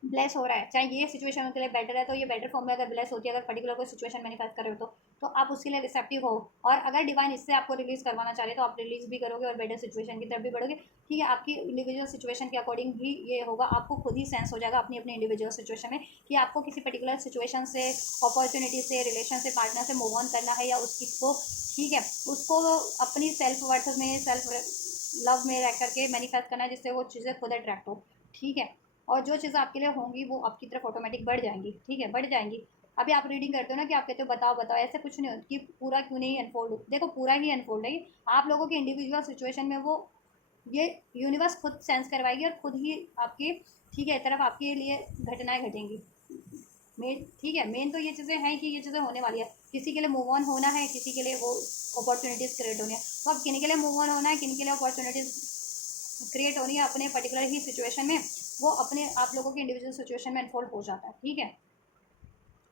ब्लेस हो रहा है, चाहे ये सिचुएशन उनके लिए बेटर है, तो ये बेटर फॉर्म में अगर ब्लेस होती है, अगर पर्टिकुलर कोई सिचुएशन मैनिफेस्ट कर रहे हो तो आप उसके लिए रिसेप्टिव हो, और अगर डिवाइन इससे आपको रिलीज करवाना चाह रहे तो आप रिलीज भी करोगे और बेटर सिचुएशन की तरफ भी बढ़ोगे, ठीक है, आपकी इंडिविजुअल सिचुएशन के अकॉर्डिंग ही ये होगा, आपको खुद ही सेंस हो जाएगा अपनी अपनी इंडिविजुअल सिचुएशन में कि आपको किसी पर्टिकुलर सिचुएशन से, अपॉर्चुनिटी से, रिलेशन से, पार्टनर से मूव ऑन करना है, या उसकी को, ठीक है, उसको अपनी सेल्फ वर्थ में, सेल्फ लव में रह करके मैनिफेस्ट करना है, जिससे वो चीज़ें खुद अट्रैक्ट हो, ठीक है, और जो चीज़ें आपके लिए होंगी वो आपकी तरफ ऑटोमेटिक बढ़ जाएंगी, ठीक है, बढ़ जाएंगी। अभी आप रीडिंग करते हो ना कि आप कहते हो बताओ बताओ, ऐसे कुछ नहीं होता कि पूरा क्यों नहीं अनफोल्ड, देखो पूरा ही अनफोल्ड है, आप लोगों के इंडिविजुअल सिचुएशन में वो, ये यूनिवर्स खुद सेंस करवाएगी और खुद ही आपके, ठीक है, तरफ आपके लिए घटनाएं घटेंगी, मेन, ठीक है, मेन तो ये चीज़ें हैं कि ये चीज़ें होने वाली है, किसी के लिए मूव ऑन होना है, किसी के लिए वो अपॉर्चुनिटीज़ क्रिएट होनी है, तो अब किन के लिए मूव ऑन होना है, किन के लिए अपॉर्चुनिटीज़ क्रिएट होनी है अपने पर्टिकुलर ही सिचुएशन में, वो अपने आप लोगों के इंडिविजुअल सिचुएशन में अनफोल्ड हो जाता है, ठीक है,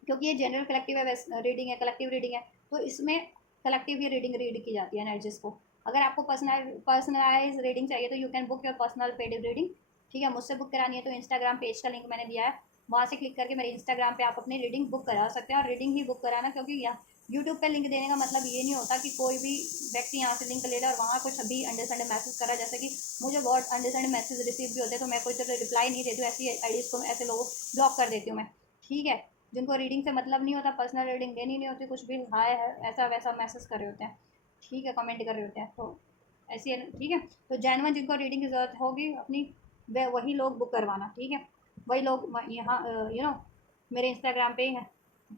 क्योंकि ये जनरल कलेक्टिव है, रीडिंग है, कलेक्टिव रीडिंग है, तो इसमें कलेक्टिव ही रीडिंग रीड की जाती है एनर्जीज को। अगर आपको पर्सनलाइज रीडिंग चाहिए तो you can book your personal paid reading, ठीक है, मुझसे बुक करानी है तो इंस्टाग्राम पेज का लिंक मैंने दिया है, वहाँ से क्लिक करके मेरे इंस्टाग्राम पे आप अपनी रीडिंग बुक करा सकते हैं, और रीडिंग ही बुक कराना, क्योंकि यहाँ यूट्यूब पे लिंक देने का मतलब ये नहीं होता कि कोई भी व्यक्ति यहाँ से लिंक ले ले और वहाँ कुछ अभी अंडरस्टैंड मैसेज करा, जैसे कि मुझे बहुत अंडरस्टैंड मैसेज रिसीव भी होते हैं, तो मैं कोई तरह रिप्लाई नहीं देती हूँ, ऐसी आईडीज़ को ऐसे लोगों ब्लॉक कर देती हूँ मैं। ठीक है, जिनको रीडिंग से मतलब नहीं होता, पर्सनल रीडिंग देनी नहीं होती, कुछ भी हाय है ऐसा वैसा मैसेज कर रहे होते हैं, ठीक है, कमेंट कर रहे होते हैं, तो ऐसी है, ठीक है। तो जेन्युइन जिनको रीडिंग की ज़रूरत होगी अपनी, वही लोग बुक करवाना, ठीक है। वही लोग यहाँ मेरे इंस्टाग्राम पे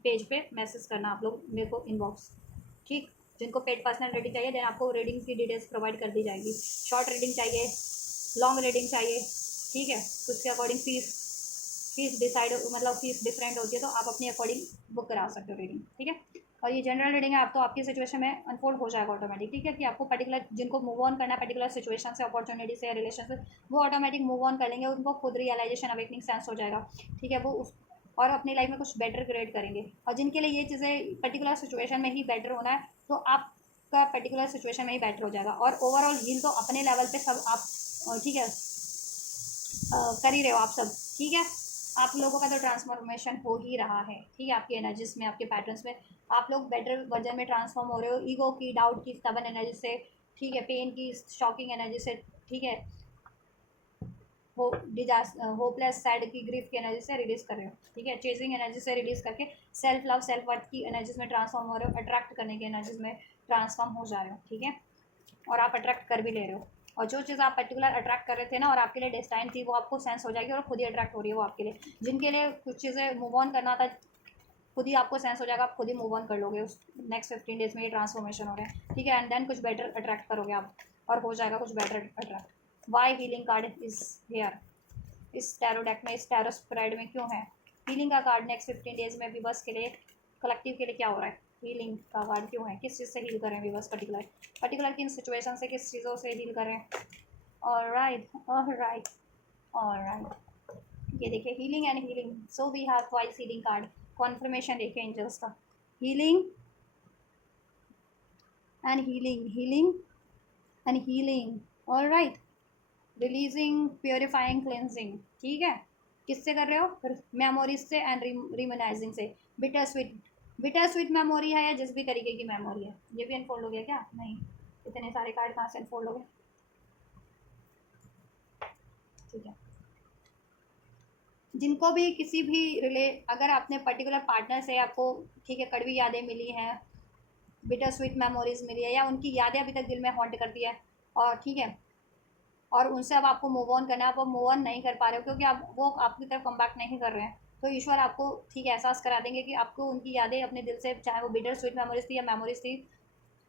पेज पे मैसेज करना आप लोग मेरे को इनबॉक्स, ठीक। जिनको पेड पर्सनल रीडिंग चाहिए, देन आपको रीडिंग की डिटेल्स प्रोवाइड कर दी जाएगी। शॉर्ट रीडिंग चाहिए, लॉन्ग रीडिंग चाहिए, ठीक है, तो उसके अकॉर्डिंग फीस डिसाइड, मतलब फीस डिफरेंट होती है, तो आप अपने अकॉर्डिंग बुक करा सकते हो रीडिंग, ठीक है। और ये जनरल रीडिंग है, आप तो आपकी सिचुएशन में अनफोल्ड हो जाएगा ऑटोमेटिक, ठीक है, कि आपको पर्टिकुलर जिनको मूव ऑन करना है पर्टिकुलर सिचुएशन से, अपॉर्चुनिटी से, रिलेशन से, वो ऑटोमेटिक मूव ऑन कर लेंगे, उनको खुद रियलाइजेशन अवेकनिंग सेंस हो जाएगा, ठीक है, वो उस और अपनी लाइफ में कुछ बेटर क्रिएट करेंगे। और जिनके लिए ये चीज़ें पर्टिकुलर सिचुएशन में ही बेटर होना है, तो आपका पर्टिकुलर सिचुएशन में ही बेटर हो जाएगा। और ओवरऑल हील तो अपने लेवल पे सब आप, ठीक है, कर ही रहे हो आप सब, ठीक है। आप लोगों का तो ट्रांसफॉर्मेशन हो ही रहा है, ठीक है, आपकी एनर्जीज में, आपके पैटर्न्स में आप लोग बेटर वर्जन में ट्रांसफॉर्म हो रहे हो, ईगो की, डाउट की, स्टबन एनर्जी से, ठीक है, पेन की, शॉकिंग एनर्जी से, ठीक है, होपलेस सैड की, ग्रीफ की एनर्जी से रिलीज कर रहे हो, ठीक है, चेजिंग एनर्जी से रिलीज करके सेल्फ लव, सेल्फ वर्थ की एनर्जीज में ट्रांसफॉर्म हो रहे हो, अट्रैक्ट करने की एनर्जीज में ट्रांसफॉर्म हो जा रहे हो, ठीक है। और आप अट्रैक्ट कर भी ले रहे हो, और जो चीज़ आप पर्टिकुलर अट्रैक्ट कर रहे थे ना और आपके लिए डेस्टाइन थी, वो आपको सेंस हो जाएगी और खुद ही अट्रैक्ट हो रही है वो आपके लिए। जिनके लिए कुछ चीज़ें मूव ऑन करना था, खुद ही आपको सेंस हो जाएगा, आप खुद ही मूव ऑन कर लोगे उस नेक्स्ट 15 डेज में, ये ट्रांसफॉर्मेशन हो रहा है, ठीक है। एंड देन कुछ बेटर अट्रैक्ट करोगे आप, और हो जाएगा कुछ better attract. Why healing card is here, इस टैरो डेक में, इस टैरो स्प्रेड में क्यों है हीलिंग का कार्ड? नेक्स्ट 15 डेज में विवर्स के लिए, कलेक्टिव के लिए क्या हो रहा है? हीलिंग का कार्ड क्यों है? किस चीज़ से हील कर रहे हैं विवर्स? पर्टिकुलर किन सिचुएशन से, किस चीज़ों से हील कर रहे हैं? Alright, alright, alright. ये देखिए healing and healing, so we have twice healing card. Confirmation देखिए एंजल्स का, healing and healing, healing and healing, alright. Releasing, purifying, cleansing, ठीक है। किससे कर रहे हो? मेमोरीज से एंड रिमनाइजिंग से। Bitter sweet, bitter sweet memory है या जिस भी तरीके की मेमोरी है, ये भी अनफोल्ड हो गया क्या? नहीं, इतने सारे कार्ड कहाँ से अनफोल्ड हो गए, ठीक है। जिनको भी किसी भी अगर आपने पर्टिकुलर पार्टनर से आपको, ठीक है, कड़वी यादें मिली हैं, बिटर स्वीट मेमोरीज मिली है, या उनकी यादें अभी तक दिल में हॉन्ट करती है, और ठीक है, और उनसे अब आपको मूव ऑन करना है, आप मूव ऑन नहीं कर पा रहे हो क्योंकि आप वो आपकी तरफ कम बैक नहीं कर रहे हैं, तो ईश्वर आपको, ठीक है, एहसास करा देंगे कि आपको उनकी यादें अपने दिल से, चाहे वो बिटर स्वीट मेमोरीज थी या मेमोरीज थी,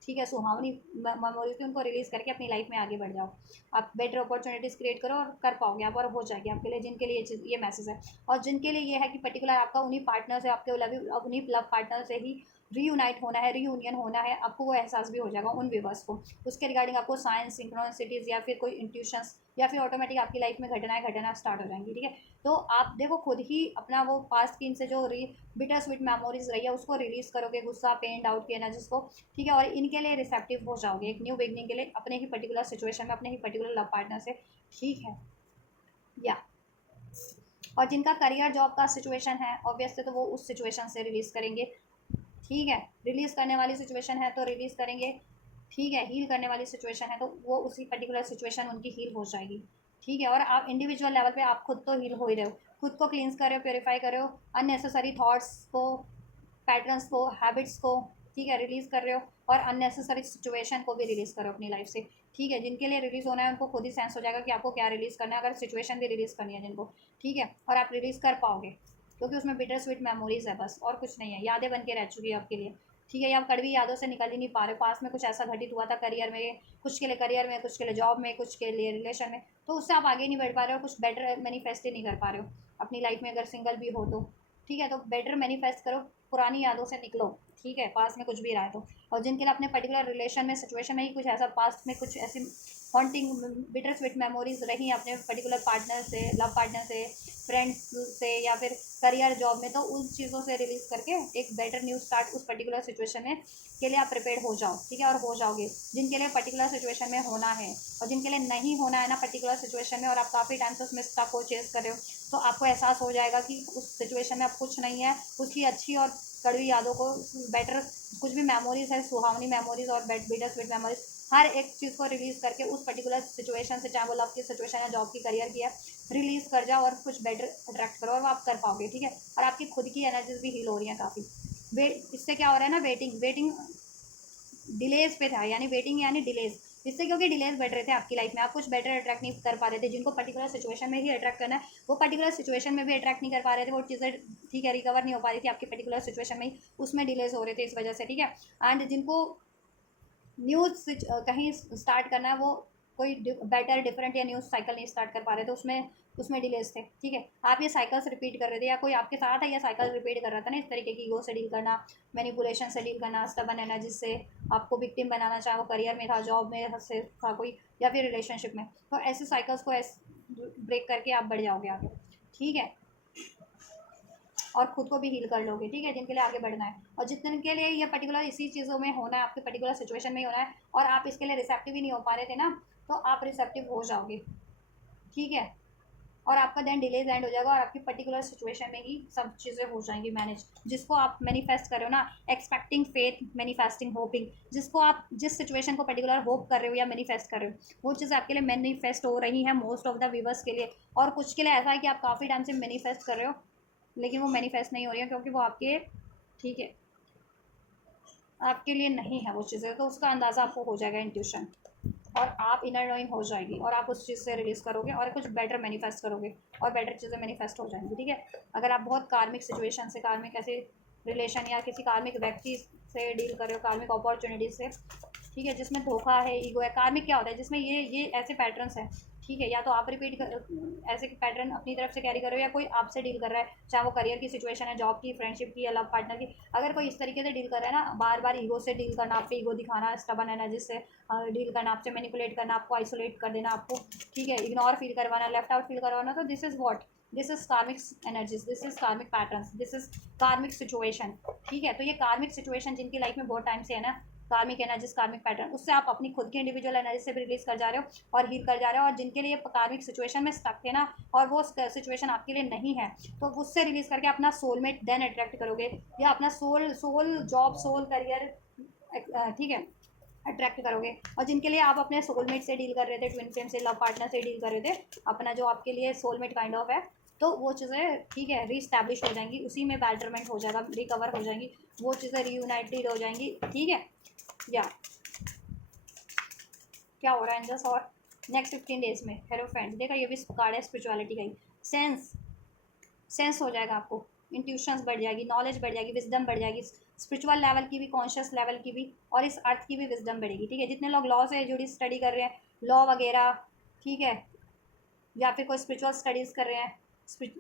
ठीक है, सुहावनी मेमोरीज थी, उनको रिलीज़ करके अपनी लाइफ में आगे बढ़ जाओ। आप बेटर अपॉर्चुनिटीज़ क्रिएट करो और कर पाओगे आप, और हो जाएगी आपके लिए, जिनके लिए ये मैसेज है। और जिनके लिए ये है कि पर्टिकुलर आपका उन्हीं पार्टनर से, आपके उन्हीं लव पार्टनर से ही रीयूनाइट होना है, रीयूनियन होना है, आपको वो एहसास भी हो जाएगा उन व्यूवर्स को। उसके रिगार्डिंग आपको साइंस, सिंक्रोनिसिटीज़, या फिर कोई इंट्यूशंस, या फिर ऑटोमेटिक आपकी लाइफ में घटना स्टार्ट हो जाएंगी, ठीक है। तो आप देखो खुद ही अपना वो पास्ट की इनसे जो बिटर स्वीट मेमोरीज रही है उसको रिलीज़ करोगे, गुस्सा, पेन, डाउट की एनर्जीज को, ठीक है, और इनके लिए रिसेप्टिव हो जाओगे एक न्यू बिगनिंग के लिए, अपने ही पर्टिकुलर सिचुएशन में, अपने ही पर्टिकुलर लव पार्टनर से, ठीक है, या। और जिनका करियर जॉब का सिचुएशन है ऑब्वियसली, तो वो उस सिचुएशन से रिलीज़ करेंगे, ठीक है। रिलीज़ करने वाली सिचुएशन है तो रिलीज़ करेंगे, ठीक है। हील करने वाली सिचुएशन है तो वो उसी पर्टिकुलर सिचुएशन उनकी हील हो जाएगी, ठीक है। और आप इंडिविजुअल लेवल पे आप खुद तो हील हो ही रहे हो, खुद को क्लींस कर रहे हो, प्योरीफाई कर रहे हो, अननेसेसरी थॉट्स को, पैटर्न्स को, हैबिट्स को, ठीक है, रिलीज़ कर रहे हो, और अननेसेसरी सिचुएशन को भी रिलीज़ करो अपनी लाइफ से, ठीक है। जिनके लिए रिलीज़ होना है उनको खुद ही सेंस हो जाएगा कि आपको क्या रिलीज़ करना है, अगर सिचुएशन भी रिलीज़ करनी है जिनको, ठीक है, और आप रिलीज़ कर पाओगे क्योंकि उसमें बिटर स्वीट मेमोरीज है बस, और कुछ नहीं है, यादें बन के रह चुकी है आपके लिए, ठीक है। या आप कड़वी यादों से निकल ही नहीं पा रहे हो, पास में कुछ ऐसा घटित हुआ था करियर में, कुछ के लिए करियर में, कुछ के लिए जॉब में, कुछ के लिए रिलेशन में, तो उससे आप आगे नहीं बढ़ पा रहे हो, कुछ बेटर मैनिफेस्ट ही नहीं कर पा रहे हो अपनी लाइफ में, अगर सिंगल भी हो तो, ठीक है। तो बेटर मैनिफेस्ट करो, पुरानी यादों से निकलो, ठीक है, पास में कुछ भी रहा है तो। और जिनके लिए अपने पर्टिकुलर रिलेशन में, सिचुएशन में ही कुछ ऐसा पास्ट में कुछ ऐसी हॉन्टिंग बिटर स्वीट मेमोरीज रही अपने पर्टिकुलर पार्टनर से, लव पार्टनर से, फ्रेंड्स से, या फिर करियर जॉब में, तो उन चीज़ों से रिलीज करके एक बेटर न्यू स्टार्ट उस पर्टिकुलर सिचुएशन में के लिए आप प्रिपेयर हो जाओ, ठीक है, और हो जाओगे। जिनके लिए पर्टिकुलर सिचुएशन में होना है और जिनके लिए नहीं होना है ना पर्टिकुलर सिचुएशन में, और आप काफ़ी टाइम से उसमें स्टक हो, चेस कर रहे हो, तो आपको एहसास हो जाएगा कि उस सिचुएशन में अब कुछ नहीं है, उसकी अच्छी और कड़वी यादों को, बेटर कुछ भी मेमोरीज है, सुहावनी मेमोरीज और बिटर स्वीट मेमोरीज, हर एक चीज़ को रिलीज करके उस पर्टिकुलर सिचुएशन से, चाहे वो लव की सिचुएशन या जॉब की, करियर की है, रिलीज कर जाओ और कुछ बेटर अट्रैक्ट करो और वो आप कर पाओगे, ठीक है। और आपकी खुद की एनर्जीज भी हील हो रही हैं काफ़ी। इससे क्या हो रहा है ना, वेटिंग वेटिंग डिलेज पे था, यानी वेटिंग यानी डिलेज, इससे क्योंकि डिलेज बढ़ रहे थे आपकी लाइफ में, आप कुछ बेटर अट्रैक्ट नहीं कर पा रहे थे। जिनको पर्टिकुलर सिचुएशन में ही अट्रैक्ट करना है वो पर्टिकुलर सिचुएशन में भी अट्रैक्ट नहीं कर पा रहे थे, वो चीज़ें ठीक है रिकवर नहीं हो पा रही थी आपकी पर्टिकुलर सिचुएशन में ही, उसमें डिलेज हो रहे थे इस वजह से, ठीक है। एंड जिनको न्यूज़ कहीं स्टार्ट करना है, वो कोई बेटर डिफरेंट या न्यूज़ साइकिल नहीं स्टार्ट कर पा रहे थे, उसमें उसमें डिलेज थे, ठीक है। आप ये साइकिल्स रिपीट कर रहे थे या कोई आपके साथ है ये साइकिल रिपीट कर रहा था ना, इस तरीके की ईगो से डील करना, मैनिपुलेशन से डील करना, स्टबन एनर्जी से आपको विक्टिम बनाना, चाहे वो करियर में था, जॉब में से था कोई, या फिर रिलेशनशिप में, तो ऐसे साइकिल्स को ब्रेक करके आप बढ़ जाओगे आगे, ठीक है, और खुद को भी हील कर लोगे, ठीक है, जिनके लिए आगे बढ़ना है। और जितने के लिए ये पर्टिकुलर इसी चीज़ों में होना है, आपके पर्टिकुलर सिचुएशन में ही होना है, और आप इसके लिए रिसेप्टिव ही नहीं हो पा रहे थे ना, तो आप रिसेप्टिव हो जाओगे, ठीक है। और आपका देन डिलेज एंड हो जाएगा और आपकी पर्टिकुलर सिचुएशन में ही सब चीज़ें हो जाएंगी मैनेज, जिसको आप मैनिफेस्ट कर रहे हो ना, एक्सपेक्टिंग फेथ मैनिफेस्टिंग होपिंग, जिसको आप जिस सिचुएशन को पर्टिकुलर होप कर रहे हो या मैनिफेस्ट कर रहे हो, वो चीज़ आपके लिए मैनिफेस्ट हो रही है मोस्ट ऑफ द व्यूवर्स के लिए। और कुछ के लिए ऐसा है कि आप काफ़ी टाइम से मैनिफेस्ट कर रहे हो लेकिन वो मैनिफेस्ट नहीं हो रही है, क्योंकि वो आपके, ठीक है, आपके लिए नहीं है वो चीज़ें, तो उसका अंदाज़ा आपको हो जाएगा इंट्यूशन, और आप इनर नोइंग हो जाएगी और आप उस चीज़ से रिलीज़ करोगे और कुछ बेटर मैनिफेस्ट करोगे और बेटर चीज़ें मैनिफेस्ट हो जाएंगी, ठीक है। अगर आप बहुत कार्मिक सिचुएशन से, कार्मिक ऐसे रिलेशन या किसी कार्मिक व्यक्ति से डील कर रहे हो, कार्मिक अपॉर्चुनिटी से, ठीक है, जिसमें धोखा है, ईगो है, कार्मिक क्या होता है जिसमें ये ऐसे पैटर्न्स हैं, ठीक है, या तो आप रिपीट कर ऐसे पैटर्न अपनी तरफ से कैरी करो, या कोई आपसे डील कर रहा है, चाहे वो करियर की सिचुएशन है, जॉब की, फ्रेंडशिप की, या लव पार्टनर की, अगर कोई इस तरीके से डील कर रहा है ना, बार बार ईगो से डील करना, आप पे ईगो दिखाना, स्टबन एनर्जी से डील करना, आपसे मैनिपुलेट करना, आपको आइसोलेट कर देना, आपको, ठीक है, इग्नोर फील करवाना, लेफ्ट आउट फील करवाना, तो this is what, this is कार्मिक एनर्जीज, दिस इज कार्मिक पैटर्न्स, दिस इज कार्मिक सिचुएशन, ठीक है। तो ये कार्मिक सिचुएशन जिनकी लाइफ में बहुत टाइम से है ना, कार्मिक एनर्जीज, कार्मिक पैटर्न, उससे आप अपनी खुद की इंडिविजुअल एनर्जी से भी रिलीज कर जा रहे हो और हील कर जा रहे हो, और जिनके लिए कार्मिक सिचुएशन में स्टक थे ना और वो सिचुएशन आपके लिए नहीं है, तो उससे रिलीज करके अपना सोलमेट देन अट्रैक्ट करोगे, या अपना soul soul job, soul career, ठीक है, अट्रैक्ट करोगे। और जिनके लिए आप अपने सोलमेट से डील कर रहे थे, ट्विन फ्लेम से, लव पार्टनर से डील कर रहे थे, अपना जो आपके लिए सोलमेट काइंड ऑफ है, तो वो चीज़ें, ठीक है, रीस्टैब्लिश हो जाएंगी, उसी में बेटरमेंट हो जाएगा, रिकवर हो जाएंगी, वो चीज़ें रीयूनाइटेड हो जाएंगी, ठीक है। या क्या हो रहा है जस्ट, और नेक्स्ट 15 डेज में, हेलो फ्रेंड्स, देखा ये भी कार्ड है स्पिरिचुअलिटी का ही, सेंस सेंस हो जाएगा आपको, इंट्यूशंस बढ़ जाएगी, नॉलेज बढ़ जाएगी, विजडम बढ़ जाएगी, स्पिरिचुअल लेवल की भी, कॉन्शियस लेवल की भी, और इस अर्थ की भी विजडम बढ़ेगी, ठीक है। जितने लोग लॉ से जुड़ी स्टडी कर रहे हैं, लॉ वगैरह, ठीक है, या फिर कोई स्पिरिचुअल स्टडीज़ कर रहे हैं,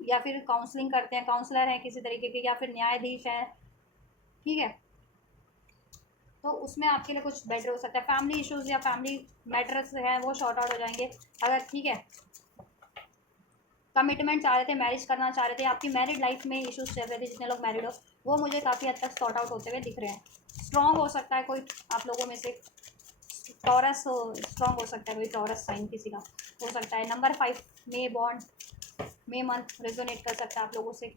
या फिर काउंसलिंग करते हैं, काउंसलर हैं किसी तरीके के, या फिर न्यायाधीश हैं, ठीक है, तो उसमें आपके लिए कुछ बेटर हो सकता है। फैमिली इश्यूज़ या फैमिली मैटर्स हैं वो शॉर्ट आउट हो जाएंगे अगर, ठीक है, कमिटमेंट चाह रहे थे, मैरिज करना चाह रहे थे, आपकी मैरिड लाइफ में इश्यूज चल रहे थे, जितने लोग मैरिड हो, वो मुझे काफ़ी हद तक सॉर्ट आउट होते हुए दिख रहे हैं। स्ट्रॉन्ग हो सकता है कोई आप लोगों में से, टॉरस स्ट्रॉन्ग हो सकता है, कोई टॉरस साइन किसी का हो सकता है। नंबर 5 मे बॉन्ड, मे मंथ रेजोनेट कर सकता है आप लोगों से।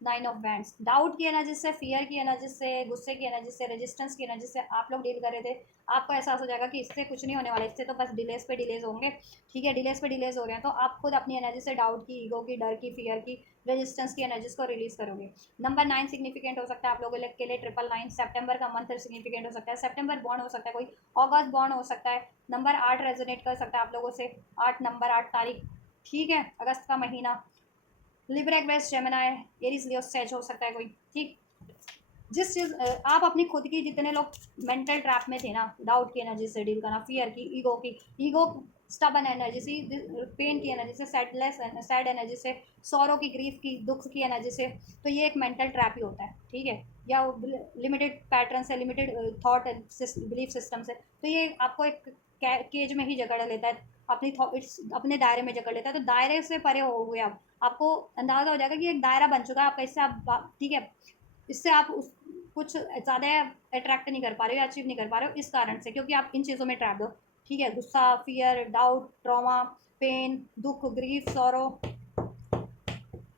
9 ऑफ बैंड्स, डाउट की एनर्जी से, फियर की एनर्जी से, गुस्से की एनर्जी से, रेजिस्टेंस की एनर्जी से आप लोग डील कर रहे थे। आपको एहसास हो जाएगा कि इससे कुछ नहीं होने वाला, इससे तो बस डिलेस पे डिलेज होंगे, ठीक है, डिलेस पे डिलेज हो रहे हैं, तो आप खुद अपनी एनर्जी से डाउट की, ईगो की, डर की, फियर की, रेजिस्टेंस की एनर्जीज को रिलीज करोगे। नंबर 9 सिग्निफिकेंट हो सकता है आप लोगों के लिए, 999, सेप्टेम्बर का मंथ सिग्निफिकेंट हो सकता है, सेप्टेम्बर बॉन्ड हो सकता है कोई, अगस्त बॉन्ड हो सकता है। नंबर 8 रेजोनेट कर सकता है आप लोगों से, 8 नंबर, 8 तारीख, ठीक है, अगस्त का महीना। Libra Aquarius Gemini Aries Leo says हो सकता है कोई, ठीक। जिस चीज़ आप अपनी खुद की, जितने लोग मेंटल ट्रैप में थे ना, डाउट की एनर्जी से डील करना, फियर की, ईगो स्टबन एनर्जी से, पेन की एनर्जी से, सैड एनर्जी से, सौरों की, ग्रीफ की, दुख की एनर्जी से, तो ये एक मेंटल ट्रैप ही होता है, ठीक है, या लिमिटेड पैटर्न से, लिमिटेड थॉट बिलीफ सिस्टम से, तो ये आपको एक केज में ही जकड़ लेता है, अपने दायरे में जकड़ लेता है, तो दायरे से परे हो गए आप, आपको अंदाज़ा हो जाएगा कि एक दायरा बन चुका है आपका, इससे आप ठीक है, इससे आप उस कुछ ज़्यादा अट्रैक्ट नहीं कर पा रहे हो या अचीव नहीं कर पा रहे हो इस कारण से, क्योंकि आप इन चीज़ों में ट्रैप हो। ठीक है, गुस्सा, फियर, डाउट, ट्रॉमा, पेन, दुख, ग्रीफ, सौरो,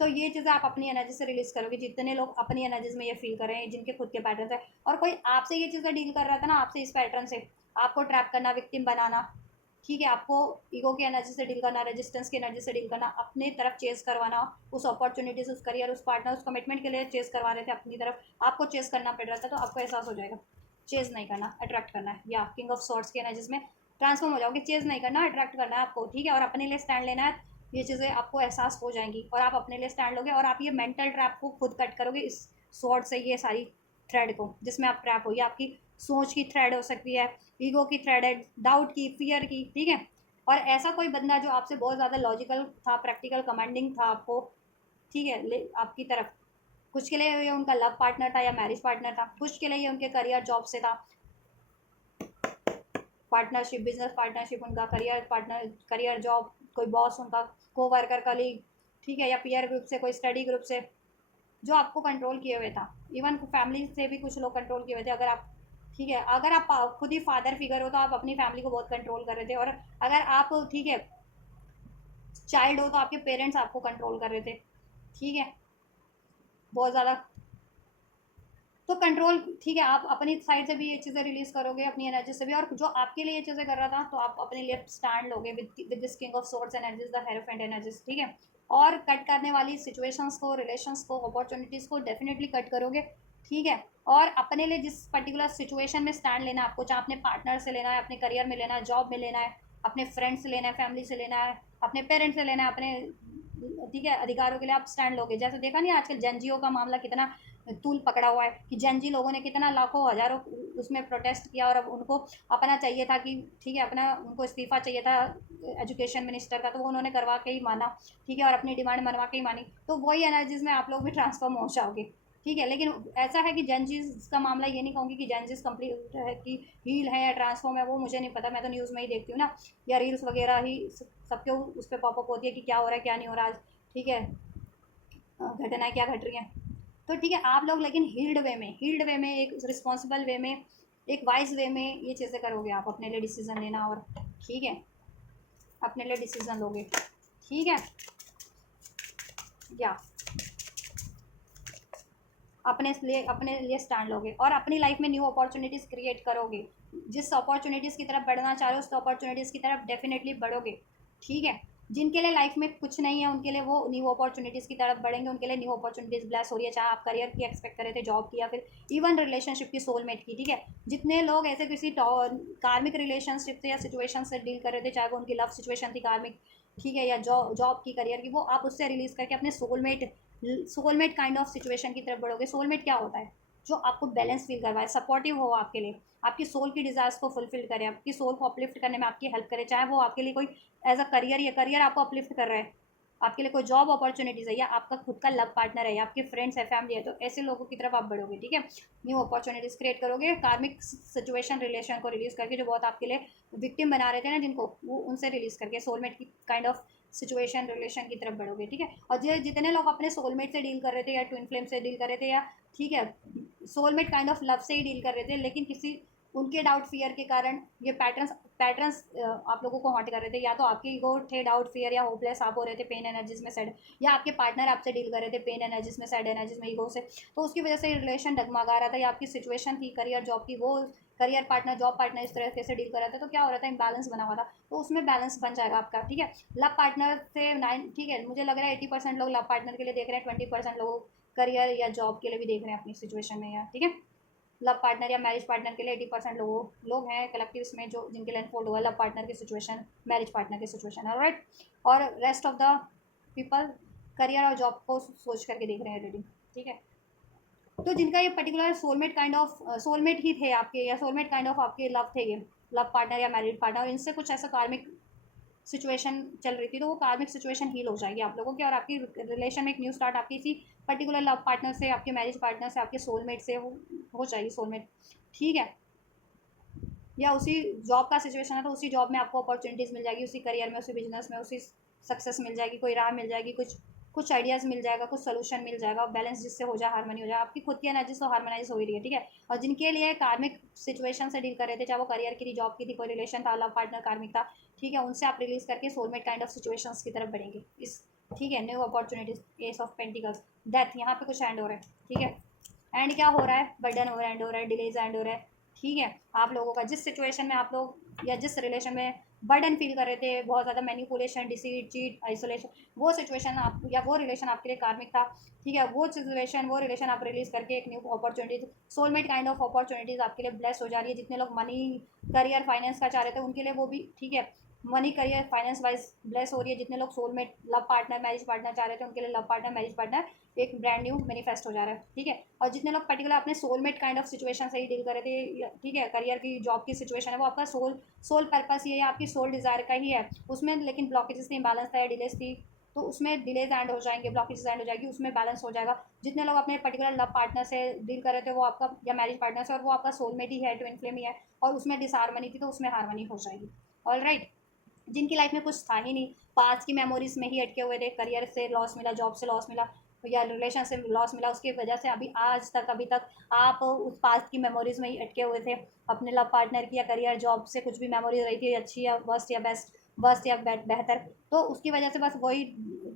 तो ये चीज़ें आप अपनी एनर्जी से रिलीज करोगे। जितने लोग अपनी एनर्जीज में ये फील कर रहे हैं, जिनके खुद के पैटर्न है, और कोई आपसे ये चीज़ें डील कर रहा था ना, आपसे इस पैटर्न से आपको ट्रैप करना, विक्टिम बनाना, ठीक है, आपको ईगो की एनर्जी से डील करना, रेजिस्टेंस की एनर्जी से डील करना, अपने तरफ चेस करवाना, उस अपॉर्चुनिटीज, उस करियर, उस पार्टनर, उस कमिटमेंट के लिए चेस करवा रहे थे अपनी तरफ, आपको चेस करना पड़ रहा था, तो आपको एहसास हो जाएगा चेज नहीं करना, अट्रैक्ट करना है, या किंग ऑफ सॉर्ड्स की एनर्जीज में ट्रांसफॉर्म हो जाओगे। चेज नहीं करना, अट्रैक्ट करना है आपको, ठीक है, और अपने लिए स्टैंड लेना है। ये चीज़ें आपको एहसास हो जाएंगी और आप अपने लिए स्टैंड लोगे, और आप ये मेंटल ट्रैप को खुद कट करोगे इस स्वॉर्ड से, ये सारी थ्रेड को जिसमें आप ट्रैप हो। ये आपकी सोच की थ्रेड हो सकती है, ईगो की थ्रेड है, डाउट की, फियर की, ठीक है। और ऐसा कोई बंदा जो आपसे बहुत ज़्यादा लॉजिकल था, प्रैक्टिकल, कमांडिंग था आपको, ठीक है, आपकी तरफ, कुछ के लिए ये उनका लव पार्टनर था या मैरिज पार्टनर था, कुछ के लिए ये उनके करियर जॉब से था, पार्टनरशिप, बिजनेस पार्टनरशिप, उनका करियर पार्टनर, करियर जॉब, कोई बॉस उनका, को वर्कर, कलीग, ठीक है, या पीयर ग्रुप से, कोई स्टडी ग्रुप से जो आपको कंट्रोल किए हुए था। इवन फैमिली से भी कुछ लोग कंट्रोल किए हुए थे। अगर आप, ठीक है, अगर आप खुद ही फादर फिगर हो तो आप अपनी फैमिली को बहुत कंट्रोल कर रहे थे, और अगर आप, ठीक है, चाइल्ड हो तो आपके पेरेंट्स आपको कंट्रोल कर रहे थे, ठीक है, बहुत ज़्यादा। तो कंट्रोल, ठीक है, आप अपनी साइड से भी ये चीज़ें रिलीज करोगे, अपनी एनर्जी से भी, और जो आपके लिए ये चीज़ें कर रहा था तो आप अपने लिए स्टैंड लोगे with this king of swords energies, the hierophant energies, ठीक है। और कट करने वाली सिचुएशंस को, रिलेशंस को, अपॉर्चुनिटीज़ को डेफिनेटली कट करोगे, ठीक है। और अपने लिए जिस पर्टिकुलर सिचुएशन में स्टैंड लेना है आपको, चाहे अपने पार्टनर से लेना है, अपने करियर में लेना है, जॉब में लेना है, अपने फ्रेंड्स से लेना है, फैमिली से लेना है, अपने पेरेंट्स से लेना है, अपने, ठीक है, अधिकारों के लिए आप स्टैंड लोगे। जैसे देखा नहीं आजकल जेनजीओ का मामला कितना तूल पकड़ा हुआ है, कि जेनजी लोगों ने कितना लाखों हजारों उसमें प्रोटेस्ट किया, और अब उनको अपना चाहिए था कि, ठीक है, अपना उनको इस्तीफा चाहिए था एजुकेशन मिनिस्टर का, तो वो उन्होंने करवा के ही माना, ठीक है, और अपनी डिमांड मनवा के ही मानी। तो वही एनर्जीज में आप लोग भी ट्रांसफॉर्म हो जाओगे, ठीक है। लेकिन ऐसा है कि जेनजीज का मामला, ये नहीं कहूँगी कि जेनजीज कंप्लीट है कि हील है या ट्रांसफॉर्म है, वो मुझे नहीं पता, मैं तो न्यूज़ में ही देखती हूँ ना, या रील्स वगैरह ही सबके उस पर पॉपअप होती है कि क्या हो रहा है क्या नहीं हो रहा आज, ठीक है, घटनाएं क्या घट रही हैं। तो ठीक है, आप लोग लेकिन हील्ड वे में, एक रिस्पॉन्सिबल वे में, एक वाइज वे में ये चीज़ें करोगे, आप अपने लिए डिसीजन लेना, और ठीक है, अपने लिए डिसीजन लोगे, ठीक है, या अपने लिए स्टैंड लोगे, और अपनी लाइफ में न्यू अपॉर्चुनिटीज़ क्रिएट करोगे। जिस अपॉर्चुनिटीज़ की तरफ बढ़ना चाह रहे हो, उस अपॉर्चुनिटीज़ की तरफ डेफिनेटली बढ़ोगे, ठीक है। जिनके लिए लाइफ में कुछ नहीं है, उनके लिए वो न्यू अपॉर्चुनिटीज़ की तरफ बढ़ेंगे, उनके लिए न्यू अपॉर्चुनिटीज़ ब्लेस हो रही है, चाहे आप करियर की एक्सपेक्ट कर रहे थे, जॉब की, या फिर इवन रिलेशनशिप की, सोलमेट की, ठीक है। जितने लोग ऐसे किसी कार्मिक रिलेशनशिप से या सिचुएशन से डील कर रहे थे, चाहे वो उनकी लव सिचुएशन थी कार्मिक, ठीक है, या जॉब की, करियर की, वो आप उससे रिलीज करके अपने सोलमेट काइंड ऑफ सिचुएशन की तरफ बढ़ोगे। सोलमेट क्या होता है? जो आपको बैलेंस फील करवाए, सपोर्टिव हो आपके लिए, आपकी सोल की डिज़ायर्स को फुलफिल करे, आपकी सोल को अपलिफ्ट करने में आपकी हेल्प करे, चाहे वो आपके लिए कोई एज अ करियर, या करियर आपको अपलिफ्ट कर रहा है, आपके लिए कोई जॉब अपॉर्चुनिटीज़ है, या आपका खुद का लव पार्टनर है, या आपके फ्रेंड्स है, फैमिली है, तो ऐसे लोगों की तरफ आप बढ़ोगे, ठीक है। न्यू अपॉर्चुनिटीज़ क्रिएट करोगे, कार्मिक सिचुएशन, रिलेशन को रिलीज करके, जो बहुत आपके लिए विक्टिम बना रहे थे ना जिनको, वो उनसे रिलीज करके सोलमेट की काइंड ऑफ सिचुएशन, रिलेशन की तरफ बढ़ोगे, ठीक है। और जितने लोग अपने सोलमेट से डील कर रहे थे, या ट्विन फ्लेम से डील कर रहे थे, या, ठीक है, सोलमेट काइंड ऑफ लव से ही डील कर रहे थे, लेकिन किसी उनके डाउट, फियर के कारण ये पैटर्न्स आप लोगों को हॉट कर रहे थे, या तो आपके ईगो थे, डाउट, फियर, या होपलेस आप हो रहे थे पेन एनर्जीज में सेड, या आपके पार्टनर आपसे डील कर रहे थे पेन एनर्जीज में, सेड एनर्जीज में, ईगो से, तो उसकी वजह से रिलेशन डगमगा रहा था, या आपकी सिचुएशन थी करियर जॉब की, वो करियर पार्टनर, जॉब पार्टनर इस तरह से डील कर रहा था, तो क्या हो रहा था, इम्बैलेंस बना हुआ था, तो उसमें बैलेंस बन जाएगा आपका, ठीक है। लव पार्टनर से 9, ठीक है, मुझे लग रहा है 80% लोग लव पार्टनर के लिए देख रहे हैं, 20% लोग करियर या जॉब के लिए भी देख रहे हैं अपनी सिचुएशन में, या, ठीक है। लव पार्टनर या मैरिज पार्टनर के लिए 80% लोग हैं कलेक्टिव्स में, जो जिनके लिए अनफोल्ड हुआ लव पार्टनर की सिचुएशन, मैरिज पार्टनर की सिचुएशन, ऑलराइट। और rest of the people career और जॉब को सोच करके देख रहे हैं रीडिंग, ठीक है। तो जिनका ये particular soulmate kind of soulmate ही थे आपके, या सोलमेट काइंड ऑफ आपके लव थे, ये लव पार्टनर या मैरिड पार्टनर, इनसे कुछ ऐसा कार्मिक सिचुएशन चल रही थी, तो वो कार्मिक सिचुएशन हील हो जाएगी आप लोगों की, और आपकी रिलेशन में एक न्यू स्टार्ट आपकी इसी पर्टिकुलर लव पार्टनर से, आपके मैरिज पार्टनर से, आपके सोलमेट से हो जाएगी, सोलमेट, ठीक है। या उसी जॉब का सिचुएशन है तो उसी जॉब में आपको अपॉर्चुनिटीज़ मिल जाएगी, उसी करियर में, उसी बिजनेस में, उसी सक्सेस मिल जाएगी, कोई राह मिल जाएगी, कुछ कुछ आइडियाज़ मिल जाएगा, कुछ सोल्यूशन मिल जाएगा, बैलेंस जिससे हो जाए, हार्मनी हो जाए, आपकी खुद की एनर्जी तो हार्मोनाइज हो ही रही है, ठीक है। और जिनके लिए कार्मिक सिचुएशन से डील कर रहे थे, चाहे वो करियर की थी, जॉब की थी, कोई रिलेशन था, लव पार्टनर कार्मिक था, ठीक है, उनसे आप रिलीज करके सोलमेट काइंड ऑफ सिचुएशंस की तरफ बढ़ेंगे इस, ठीक है। New opportunities, S of pentacles, death, यहाँ पे कुछ एंड हो रहा है, ठीक है। एंड क्या हो रहा है, बर्डन हो एंड हो रहा है, डिलेज एंड हो रहा है, ठीक है। आप लोगों का जिस सिचुएशन में आप लोग या जिस रिलेशन में बर्डन फील कर रहे थे, बहुत ज़्यादा मैनिपुलेशन, डिसीट, चीट, आइसोलेशन, वो सिचुएशन आप या वो रिलेशन आपके लिए कार्मिक था, ठीक है, वो सिचुएशन, वो रिलेशन आप रिलीज करके एक new opportunities, soulmate kind of opportunities आपके लिए ब्लेस हो जा रही है। जितने लोग मनी, करियर, फाइनेंस का चाह रहे थे उनके लिए वो भी, ठीक है, money, career, finance wise bless हो रही है। जितने लोग soulmate, love partner, marriage partner चाह रहे थे उनके लिए लव पार्टनर, मैरिज पार्टनर एक ब्रांड न्यू मैनिफेस्ट हो जा रहा है, ठीक है। और जितने लोग पर्टिकुलर अपने सोलमेट काइंड ऑफ सिचुएशन से ही डील कर रहे थे, ठीक है, करियर की, जॉब की सिचुएशन है, वो आपका सोल पर्पस ये है, आपकी सोल डिज़ायर का ही है उसमें, लेकिन ब्लॉकेजेस थी, इम्बैलेंस था या डिलेस थी, तो उसमें डिलेज एंड हो जाएंगे, ब्लॉकेजेस एंड हो जाएगी, उसमें बैलेंस हो जाएगा। जितने लोग अपने पर्टिकुलर लव पार्टनर से डील कर रहे थे वो आपका, या मैरिज पार्टनर से, और वो आपका सोलमेट ही है, ट्विन फ्लेम ही है, और उसमें डिसहार्मनी थी तो उसमें हार्मनी हो जाएगी। All right. जिनकी लाइफ में कुछ था ही नहीं, पास्ट की मेमोरीज में ही अटके हुए थे, करियर से लॉस मिला, जॉब से लॉस मिला, या रिलेशन से लॉस मिला, उसकी वजह से अभी आज तक, अभी तक आप उस पास्ट की मेमोरीज में ही अटके हुए थे, अपने लव पार्टनर की या करियर, जॉब से कुछ भी मेमोरी रही थी, अच्छी या वर्स्ट या बेस्ट, वर्स्ट या बेहतर, तो उसकी वजह से बस वही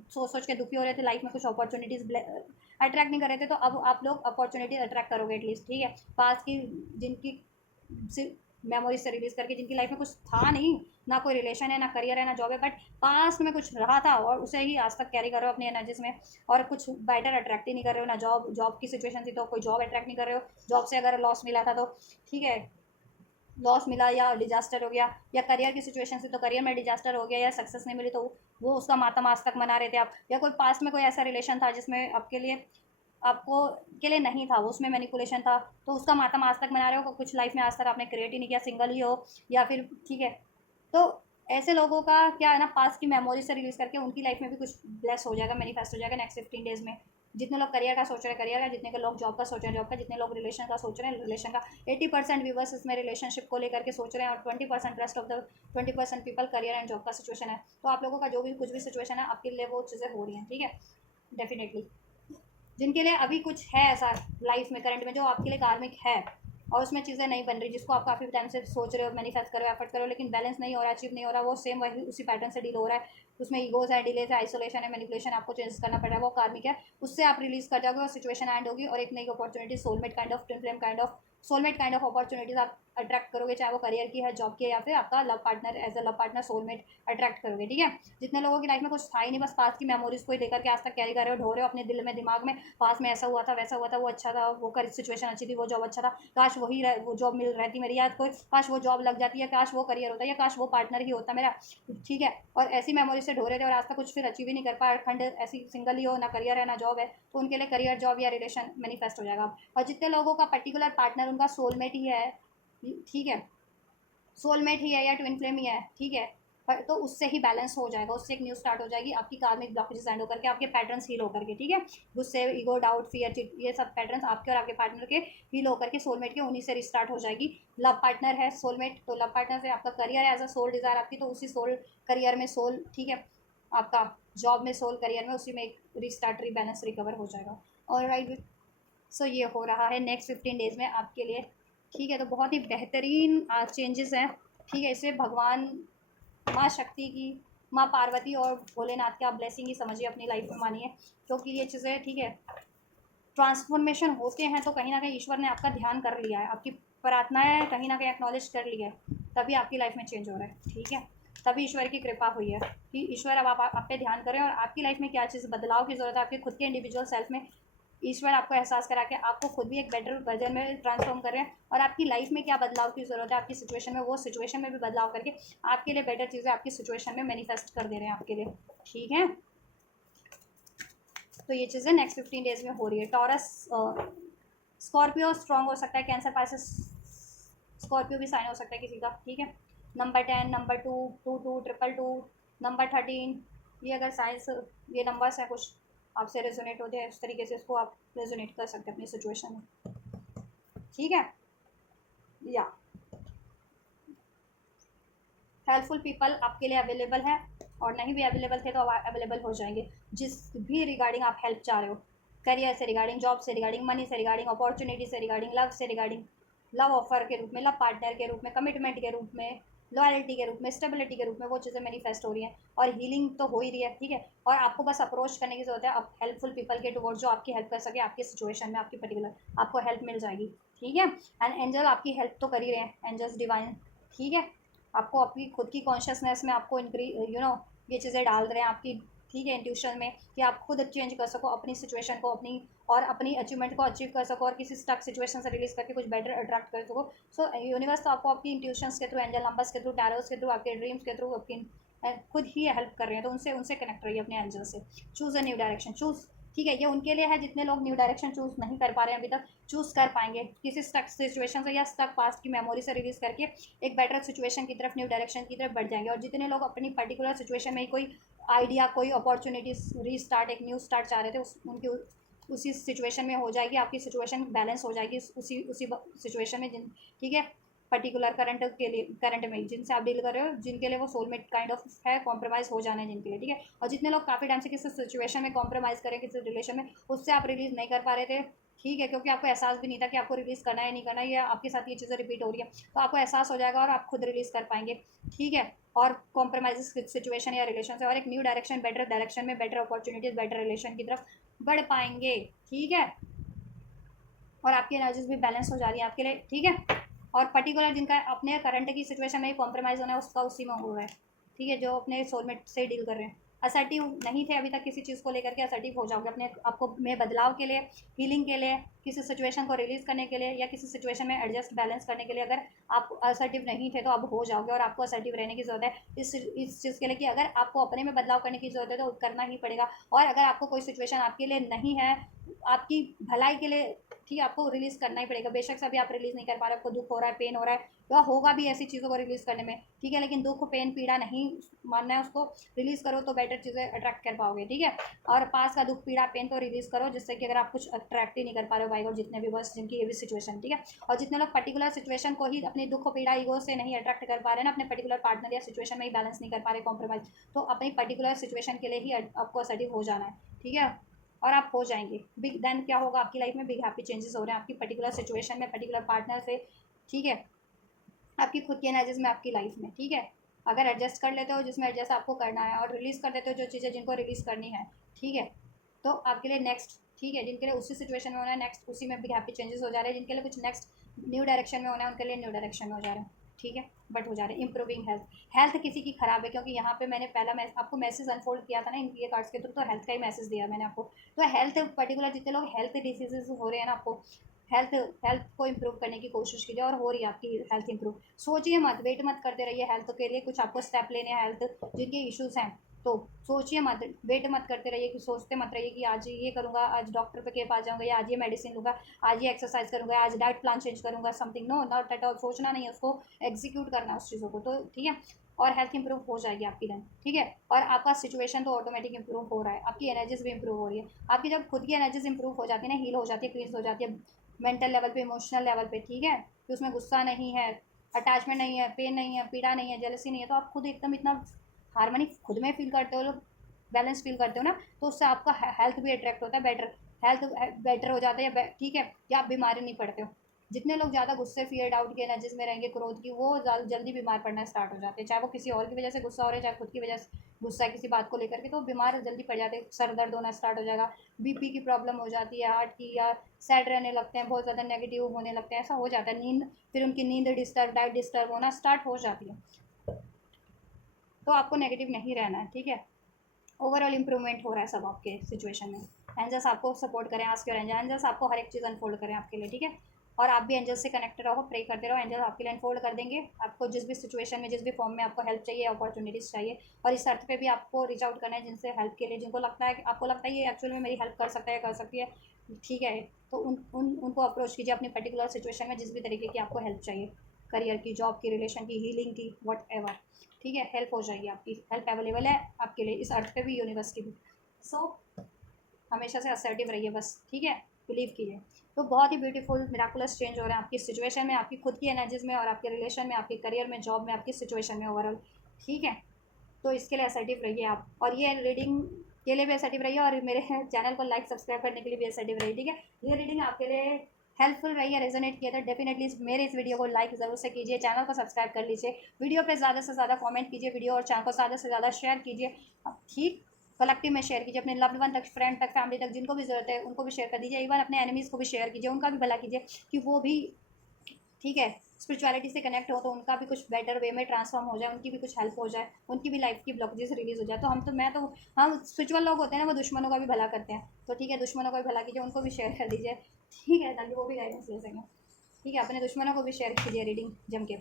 सोच सोच के दुखी हो रहे थे, लाइफ में कुछ अपॉर्चुनिटीज़ अट्रैक्ट नहीं कर रहे थे। तो अब आप लोग अपॉर्चुनिटीज अट्रैक्ट करोगे एटलीस्ट, ठीक है। पास्ट की, जिनकी मेमोरीज से रिलीज करके, जिनकी लाइफ में कुछ था नहीं, ना कोई रिलेशन है, ना करियर है, ना जॉब है, बट पास्ट में कुछ रहा था और उसे ही आज तक कैरी कर रहे हो अपनी एनर्जीज में, और कुछ बेटर अट्रैक्ट ही नहीं कर रहे हो, ना जॉब की सिचुएशन थी तो कोई जॉब अट्रैक्ट नहीं कर रहे हो, जॉब से अगर लॉस मिला था तो, ठीक है, लॉस मिला या डिजास्टर हो गया, या करियर की सिचुएशन से तो करियर में डिजास्टर हो गया, या सक्सेस नहीं मिली तो वो उसका मातम आज तक मना रहे थे आप, या कोई पास्ट में कोई ऐसा रिलेशन था जिसमें आपके लिए, आपको के लिए नहीं था, वो उसमें मैनिपुलेशन था, तो उसका मातम आज तक मना रहे हो, कुछ लाइफ में आज तक आपने क्रिएट ही नहीं किया, सिंगल ही हो, या फिर, ठीक है। तो ऐसे लोगों का क्या है ना, पास्ट की मेमोरी से रिलीज करके उनकी लाइफ में भी कुछ ब्लेस हो जाएगा, मैनिफेस्ट हो जाएगा नेक्स्ट 15 डेज में। जितने लोग करियर का सोच रहे हैं करियर का, जितने के लोग जॉब का सोच रहे हैं जॉब का, जितने लोग रिलेशन का सोच रहे हैं रिलेशन का, 80% व्यूवर्स इसमें रिलेशनशिप को लेकर के सोच रहे हैं, और 20% rest of the 20% people career and job का सिचुएशन है। तो आप लोगों का जो भी कुछ भी सिचुएशन है आपके लिए वो चीज़ें हो रही हैं, ठीक है, डेफिनेटली। जिनके लिए अभी कुछ है ऐसा लाइफ में करंट में जो आपके लिए कार्मिक है, और उसमें चीज़ें नहीं बन रही, जिसको आप काफ़ी टाइम से सोच रहे हो, मैनिफेस्ट करो, एफर्ट करो, लेकिन बैलेंस नहीं हो रहा, अचीव नहीं हो रहा, वो सेम वही उसी पैटर्न से डील हो रहा है, उसमें ईगोज है, डिलेज है, आइसोलेशन है, मैनिपुलेशन, आपको चेंज करना पड़ रहा है, वो कार्मिक है, उससे आप रिलीज कर जाओगे और सिचुएशन एंड होगी, और एक नई opportunity, soulmate kind of, twin flame kind of, soulmate kind of opportunities आप अट्रैक्ट करोगे, चाहे वो करियर की है, जॉब की है, या फिर आपका love partner, as a love partner, soulmate attract करोगे, ठीक है। जितने लोगों की लाइफ में कुछ था ही नहीं, बस पास्ट की मेमोरीज को ही लेकर के आज तक कैरी कर रहे हो, ढो रहे हो अपने दिल में, दिमाग में, पास में ऐसा हुआ था, वैसा हुआ था, वो अच्छा था, वो कर सिचुएशन अच्छी थी, वो जॉब अच्छा था, काश वो जॉब मिल रहती मेरी, याद कोई, काश वो जॉब लग जाती है, काश वो करियर होता, या काश वो पार्टनर ही होता मेरा, ठीक है। और ऐसी मेमोरी से ढो रहे थे और आज तक कुछ फिर अचीव ही नहीं कर पाए, खंड ऐसी, सिंगल ही हो, ना करियर है ना जॉब है, तो उनके लिए करियर, जॉब या रिलेशन मैनिफेस्ट हो जाएगा। और जितने लोगों का पर्टिकुलर पार्टनर उनका सोलमेट ही है, ठीक है, सोलमेट ही है या ट्विन फ्लेम ही है, ठीक है, पर तो उससे ही बैलेंस हो जाएगा, उससे एक न्यू स्टार्ट हो जाएगी, आपकी कार्मिक ब्लॉकेजेस एंड होकर के आपके पैटर्न्स हील होकर के, ठीक है। गुस्से, ईगो, डाउट, फियर, ये सब पैटर्न्स आपके और आपके पार्टनर के हील होकर के सोलमेट के उन्हीं से रिस्टार्ट हो जाएगी। लव पार्टनर है सोलमेट, तो लव पार्टनर से आपका career as a soul desire आपकी, तो उसी सोल करियर में सोल, ठीक है, आपका जॉब में सोल, करियर में उसी में एक रिस्टार्ट, रीबैलेंस, रिकवर हो जाएगा। और राइट, सो ये हो रहा है नेक्स्ट 15 डेज में आपके लिए, ठीक है। तो बहुत ही बेहतरीन चेंजेस हैं, ठीक है। इसे भगवान, माँ शक्ति की, माँ पार्वती और भोलेनाथ की आप ब्लेसिंग ही समझिए, अपनी लाइफ में मानिए, क्योंकि ये चीज़ें, ठीक है, ट्रांसफॉर्मेशन होते हैं तो कहीं ना कहीं ईश्वर ने आपका ध्यान कर लिया है, आपकी प्रार्थनाएं कहीं ना कहीं एक्नॉलेज कर ली है, तभी आपकी लाइफ में चेंज हो रहा है, ठीक है। तभी ईश्वर की कृपा हुई है कि ईश्वर अब आप पे ध्यान करें, और आपकी लाइफ में क्या चीज़ बदलाव की ज़रूरत है, आपके खुद के इंडिविजुअल सेल्फ में ईश्वर आपको एहसास करा के आपको खुद भी एक बेटर वर्जन में ट्रांसफॉर्म कर रहे हैं, और आपकी लाइफ में क्या बदलाव की ज़रूरत है आपकी सिचुएशन में, वो सिचुएशन में भी बदलाव करके आपके लिए बेटर चीज़ें आपकी सिचुएशन में मैनिफेस्ट कर दे रहे हैं आपके लिए, ठीक है। तो ये चीज़ें नेक्स्ट 15 डेज में हो रही है। टॉरस, स्कॉर्पियो स्ट्रॉन्ग हो सकता है, कैंसर, पाइसेस, स्कॉर्पियो भी साइन हो सकता है किसी का, ठीक है। नंबर 10, नंबर 2, 22, 222, नंबर 13, ये अगर साइंस, ये नंबर्स हैं कुछ आपसे रेजोनेट होते हैं, इस तरीके से इसको आप रेजोनेट कर सकते हैं अपनी सिचुएशन में, ठीक है, या हेल्पफुल पीपल आपके लिए अवेलेबल है, और नहीं भी अवेलेबल थे तो अब अवेलेबल हो जाएंगे। जिस भी रिगार्डिंग आप हेल्प चाह रहे हो, करियर से रिगार्डिंग, जॉब से रिगार्डिंग, मनी से रिगार्डिंग, अपॉर्चुनिटी से रिगार्डिंग, लव से रिगार्डिंग, लव ऑफर के रूप में, लव पार्टनर के रूप में, कमिटमेंट के रूप में, लॉयल्टी के रूप में, स्टेबिलिटी के रूप में, वो चीज़ें मैनिफेस्ट हो रही हैं और हीलिंग तो हो ही रही है। ठीक है, और आपको बस अप्रोच करने की जरूरत है अब हेल्पफुल पीपल के टुवर्ड, जो आपकी हेल्प कर सके आपकी सिचुएशन में, आपकी पर्टिकुलर आपको हेल्प मिल जाएगी। ठीक है, एंड एंजल आपकी हेल्प तो कर ही रहे हैं, एंजल्स डिवाइन। ठीक है, आपको अपनी खुद की कॉन्शियसनेस में आपको इंक्रीज ये चीज़ें डाल रहे हैं आपकी, ठीक है, इंट्यूशन में, कि आप खुद चेंज कर सको अपनी सिचुएशन को, अपनी और अपनी अचीवमेंट को अचीव कर सको, और किसी स्टक सिचुएशन से रिलीज करके कुछ बेटर अट्रैक्ट कर सको। सो यूनिवर्स तो आपको आपकी इंट्यूशंस के थ्रू, एंजल नंबर्स के थ्रू, टैरोस के थ्रू, आपके ड्रीम्स के थ्रू, आपकी खुद ही हेल्प कर रहे हैं। तो उनसे उनसे कनेक्ट रहिए अपने एंजल से। Choose a new direction, choose. ठीक है, ये उनके लिए है जितने लोग न्यू डायरेक्शन चूज़ नहीं कर पा रहे हैं अभी तक, चूज़ कर पाएंगे किसी स्टक सिचुएशन से या स्टक पास्ट की मेमोरी से रिलीज करके एक बेटर सिचुएशन की तरफ, न्यू डायरेक्शन की तरफ बढ़ जाएंगे। और जितने लोग अपनी पर्टिकुलर सिचुएशन में कोई आइडिया, कोई अपॉर्चुनिटी, रीस्टार्ट, एक न्यू स्टार्ट चाह रहे थे, उनकी उसी सिचुएशन में हो जाएगी, आपकी सिचुएशन बैलेंस हो जाएगी उसी उसी सिचुएशन में, जिन ठीक है, पर्टिकुलर करंट के लिए, करंट में जिनसे आप डील कर रहे हो, जिनके लिए वो सोलमेट काइंड ऑफ है, कॉम्प्रोमाइज़ हो जाना है जिनके लिए। ठीक है, और जितने लोग काफ़ी टाइम से किसी सिचुएशन में कॉम्प्रोमाइज़ करें, किसी रिलेशन में, उससे आप रिलीज़ नहीं कर पा रहे थे। ठीक है, क्योंकि आपको एहसास भी नहीं था कि आपको रिलीज़ करना है नहीं करना है, या आपके साथ ये चीज़ें रिपीट हो रही है, तो आपको एहसास हो जाएगा और आप खुद रिलीज़ कर पाएंगे। ठीक है, और कॉम्प्रोमाइज सिचुएशन या रिलेशन से, और एक न्यू डायरेक्शन, बेटर डायरेक्शन में, बेटर अपॉर्चुनिटीज, बेटर रिलेशन की तरफ बढ़ पाएंगे। ठीक है, और आपकी एनर्जीज भी बैलेंस हो जा रही है आपके लिए। ठीक है, और पर्टिकुलर जिनका अपने करंट की सिचुएशन में कॉम्प्रोमाइज़ होना है, उसका उसी में हो रहा है। ठीक है, जो अपने सोलमेट से डील कर रहे हैं, असर्टिव नहीं थे अभी तक किसी चीज़ को लेकर के, असर्टिव हो जाओगे अपने आपको में बदलाव के लिए, हीलिंग के लिए, किसी सिचुएशन को रिलीज़ करने के लिए, या किसी सिचुएशन में एडजस्ट बैलेंस करने के लिए। अगर आप असर्टिव नहीं थे तो अब हो जाओगे, और आपको असर्टिव रहने की ज़रूरत है इस चीज़ के लिए, कि अगर आपको अपने में बदलाव करने की ज़रूरत है तो करना ही पड़ेगा। और अगर आपको कोई सिचुएशन आपके लिए नहीं है, आपकी भलाई के लिए, ठीक है, आपको रिलीज़ करना ही पड़ेगा। बेशक से अभी आप रिलीज़ नहीं कर पा रहे, आपको दुख हो रहा है, पेन हो रहा है, या होगा भी ऐसी चीज़ों को रिलीज़ करने में। ठीक है, लेकिन दुख, पेन, पीड़ा नहीं मानना है, उसको रिलीज़ करो तो बेटर चीज़ें अट्रैक्ट कर पाओगे। ठीक है, और पास का दुख, पीड़ा, पेन तो रिलीज़ करो, जिससे कि अगर आप कुछ अट्रैक्ट ही नहीं कर पा रहे हो, भाई और जितने भी बस जिनकी ये भी सिचुएशन। ठीक है, और जितने लोग पर्टिकुलर सिचुएशन को ही अपनी दुख, पीड़ा, ईगो से नहीं अट्रैक्ट कर पा रहे ना, अपने पर्टिकुलर पार्टनर या सिचुएशन में ही बैलेंस नहीं कर पा रहे, कॉम्प्रोमाइज, तो अपनी पर्टिकुलर सिचुएशन के लिए ही आपको असर्टिव हो जाना है। ठीक है, और आप हो जाएंगे बिग, देन क्या होगा आपकी लाइफ में, बिग हैप्पी चेंजेस हो रहे हैं आपकी पर्टिकुलर सिचुएशन में, पर्टिकुलर पार्टनर से। ठीक है, आपकी खुद की एनर्जीज में, आपकी लाइफ में। ठीक है, अगर एडजस्ट कर लेते हो जिसमें एडजस्ट आपको करना है, और रिलीज़ कर देते हो जो चीज़ें जिनको रिलीज़ करनी है। ठीक है, तो आपके लिए नेक्स्ट, ठीक है, जिनके लिए उसी सिचुएशन में होना है, नेक्स्ट उसी में बिग हैप्पी चेंजेस हो जा रहे हैं। जिनके लिए कुछ नेक्स्ट न्यू डायरेक्शन में होना है, उनके लिए न्यू डायरेक्शन में हो जा रहे हैं। ठीक है, बट हो जा रहे हैं इंप्रूविंग हेल्थ। हेल्थ किसी की खराब है, क्योंकि यहाँ पे मैंने पहला आपको मैसेज अनफोल्ड किया था ना ये कार्ड्स के थ्रू, तो हेल्थ का ही मैसेज दिया मैंने आपको। तो हेल्थ पर्टिकुलर जितने लोग हेल्थ डिसीजेज हो रहे हैं ना, आपको हेल्थ हेल्थ को इम्प्रूव करने की कोशिश कीजिए, और हो रही है आपकी हेल्थ इंप्रूव। सोचिए मत, वेट मत करते रहिए हेल्थ के लिए, कुछ आपको स्टेप लेने हैं हेल्थ जिनके इश्यूज हैं, तो सोचिए मत, वेट मत करते रहिए, कि सोचते मत रहिए कि आज ये करूँगा, आज डॉक्टर के पास जाऊँगा, या आज ये मेडिसिन लूँगा, आज ये एक्सरसाइज करूँगा, आज डाइट प्लान चेंज करूँगा, something. No, not at all, सोचना नहीं है, उसको एग्जीक्यूट करना है उस चीज़ों को। तो ठीक है, और हेल्थ इंप्रूव हो जाएगी आपकी देन। ठीक है, और आपका सिचुएशन तो ऑटोमेटिक इंप्रूव हो रहा है, आपकी एनर्जीज भी इंप्रूव हो रही है। आपकी जब खुद की एनर्जीज इंप्रूव हो जाती है ना, हील हो जाती है, क्लींस हो जाती है, मेंटल लेवल पे, इमोशनल लेवल पे। ठीक है, कि उसमें गुस्सा नहीं है, अटैचमेंट नहीं है, पेन नहीं है, पीड़ा नहीं है, जेलसी नहीं है, तो आप खुद एकदम इतना हारमोनी खुद में फील करते हो, बैलेंस फील करते हो ना, तो उससे आपका हेल्थ भी अट्रैक्ट होता है, बेटर हेल्थ बेटर हो जाता है, या ठीक है, या आप बीमारी नहीं पड़ते हो। जितने लोग ज़्यादा गुस्से, फियर, डाउट की एनर्जीज में रहेंगे, क्रोध की, वो जल्दी बीमार पड़ना स्टार्ट हो जाते हैं, चाहे वो किसी और की वजह से गुस्सा हो रहा है, चाहे खुद की वजह से गुस्सा है किसी बात को लेकर के, तो बीमार जल्दी पड़ जाते हैं, सर दर्द होना स्टार्ट हो जाएगा, बीपी की प्रॉब्लम हो जाती है, हार्ट की, या सैड रहने लगते हैं, बहुत ज़्यादा नेगेटिव होने लगते हैं, ऐसा हो जाता है। नींद, फिर उनकी नींद डिस्टर्ब, डाइट डिस्टर्ब होना स्टार्ट हो जाती है। तो आपको नेगेटिव नहीं रहना है। ठीक है, ओवरऑल इंप्रूवमेंट हो रहा है सब आपके सिचुएशन में। एंजल्स आपको सपोर्ट करें, आस्क योर एंजल, एंजल्स आपको हर एक चीज़ अनफोल्ड करें आपके लिए। ठीक है, और आप भी एंजल्स से कनेक्ट रहो, प्रे करते रहो, एंजल्स आपके लिए अनफोल्ड कर देंगे, आपको जिस भी सिचुएशन में, जिस भी फॉर्म में आपको हेल्प चाहिए, अपॉर्चुनिटीज़ चाहिए। और इस अर्थ पे भी आपको रीच आउट करना है जिनसे हेल्प के लिए, जिनको लगता है कि आपको लगता है ये एक्चुअल में मेरी हेल्प कर सकता है, कर सकती है। ठीक है, तो उनको अप्रोच कीजिए अपनी पर्टिकुलर सिचुएशन में, जिस भी तरीके की आपको हेल्प चाहिए, करियर की, जॉब की, रिलेशन की, हीलिंग की, वट एवर। ठीक है, हेल्प हो जाएगी, आपकी हेल्प अवेलेबल है आपके लिए इस अर्थ पे भी, यूनिवर्स की भी। सो हमेशा से असर्टिव रहिए बस। ठीक है, बिलीव कीजिए। तो बहुत ही ब्यूटीफुल मिराकुलस चेंज हो रहे हैं आपकी सिचुएशन में, आपकी खुद की एनर्जीज में, और आपके रिलेशन में, आपके करियर में, जॉब में, आपकी सिचुएशन में, ओवरऑल ठीक है, तो इसके लिए असर्टिव रहिए आप, और ये रीडिंग के लिए भी असर्टिव रहिए, और मेरे चैनल को लाइक सब्सक्राइब करने के लिए भी असर्टिव रहिए। ठीक है, ये रीडिंग आपके लिए हेल्पफुल रही है, रेजोनेट किया था, डेफिनेटली मेरे इस वीडियो को लाइक ज़रूर से कीजिए, चैनल को सब्सक्राइब कर लीजिए, वीडियो पे ज़्यादा से ज़्यादा कमेंट कीजिए, वीडियो और चैनल को ज़्यादा से ज़्यादा शेयर कीजिए। ठीक, कलेक्टिव में शेयर कीजिए, अपने लव्ड वन तक, फ्रेंड तक, फैमिली तक, जिनको भी ज़रूरत है उनको भी शेयर कर दीजिए। एक बार अपने एनिमीज़ को भी शेयर कीजिए, उनका भी भला कीजिए कि वो भी, ठीक है, स्पिरिचुअलिटी से कनेक्ट हो, तो उनका भी कुछ बेटर वे में ट्रांसफॉर्म हो जाए, उनकी भी कुछ हेल्प हो जाए, उनकी भी लाइफ की ब्लॉकेजेस रिलीज हो जाए। तो हम स्पिरिचुअल लोग होते हैं ना, वो दुश्मनों का भी भला करते हैं। तो ठीक है, दुश्मनों का भी भला कीजिए, उनको भी शेयर कर दीजिए। ठीक है, ताकि वो भी गाइडेंस ले सकें। ठीक है, अपने दुश्मनों को भी शेयर कीजिए रीडिंग जम के।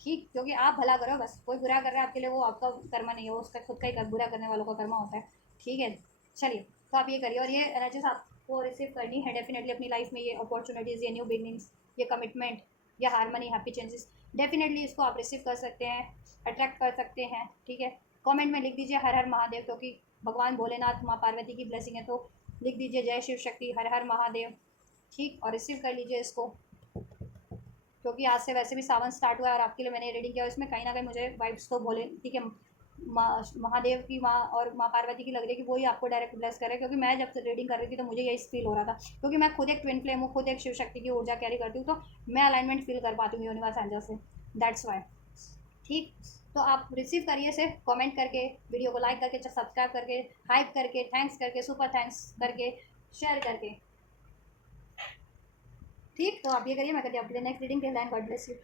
ठीक, क्योंकि आप भला करो बस, कोई बुरा कर रहा है आपके लिए, वो आपका कर्मा नहीं है, वो उसका खुद का ही बुरा करने वालों का कर्मा होता है। ठीक है, चलिए, तो आप ये करिए, और ये एनर्जीज आपको रिसीव करनी है डेफिनेटली अपनी लाइफ में। ये अपॉर्चुनिटीज़, ये न्यू बिगनिंग्स, ये कमिटमेंट, ये हारमनी, हैप्पी चेंजेस, डेफिनेटली इसको आप रिसीव कर सकते हैं, अट्रैक्ट कर सकते हैं। ठीक है, कमेंट में लिख दीजिए हर हर महादेव, क्योंकि भगवान भोलेनाथ माँ पार्वती की ब्लेसिंग है, तो लिख दीजिए जय शिव शक्ति, हर हर महादेव। ठीक, और रिसीव कर लीजिए इसको, क्योंकि आज से वैसे भी सावन स्टार्ट हुआ है, और आपके लिए मैंने रीडिंग किया, इसमें कहीं ना कहीं मुझे वाइब्स तो बोले, ठीक है, माँ महादेव की, माँ और माँ पार्वती की लग रही है कि वही आपको डायरेक्ट ब्लेस करे, क्योंकि मैं जब रीडिंग कर रही थी तो मुझे यही फील हो रहा था, क्योंकि मैं खुद एक ट्विन फ्लेम हूँ, खुद एक शिव शक्ति की ऊर्जा कैरी करती हूँ, तो मैं अलाइनमेंट फील कर पाती हूँ यूनिवर्स एंजल से, दैट्स वाई। ठीक, तो आप रिसीव करिए से, कमेंट करके, वीडियो को लाइक करके, सब्सक्राइब करके, हाइप करके, थैंक्स करके, सुपर थैंक्स करके, शेयर करके। ठीक, तो आप ये करिए, मैं करती हूँ आपके लिए नेक्स्ट रीडिंग के लाइन। God bless you.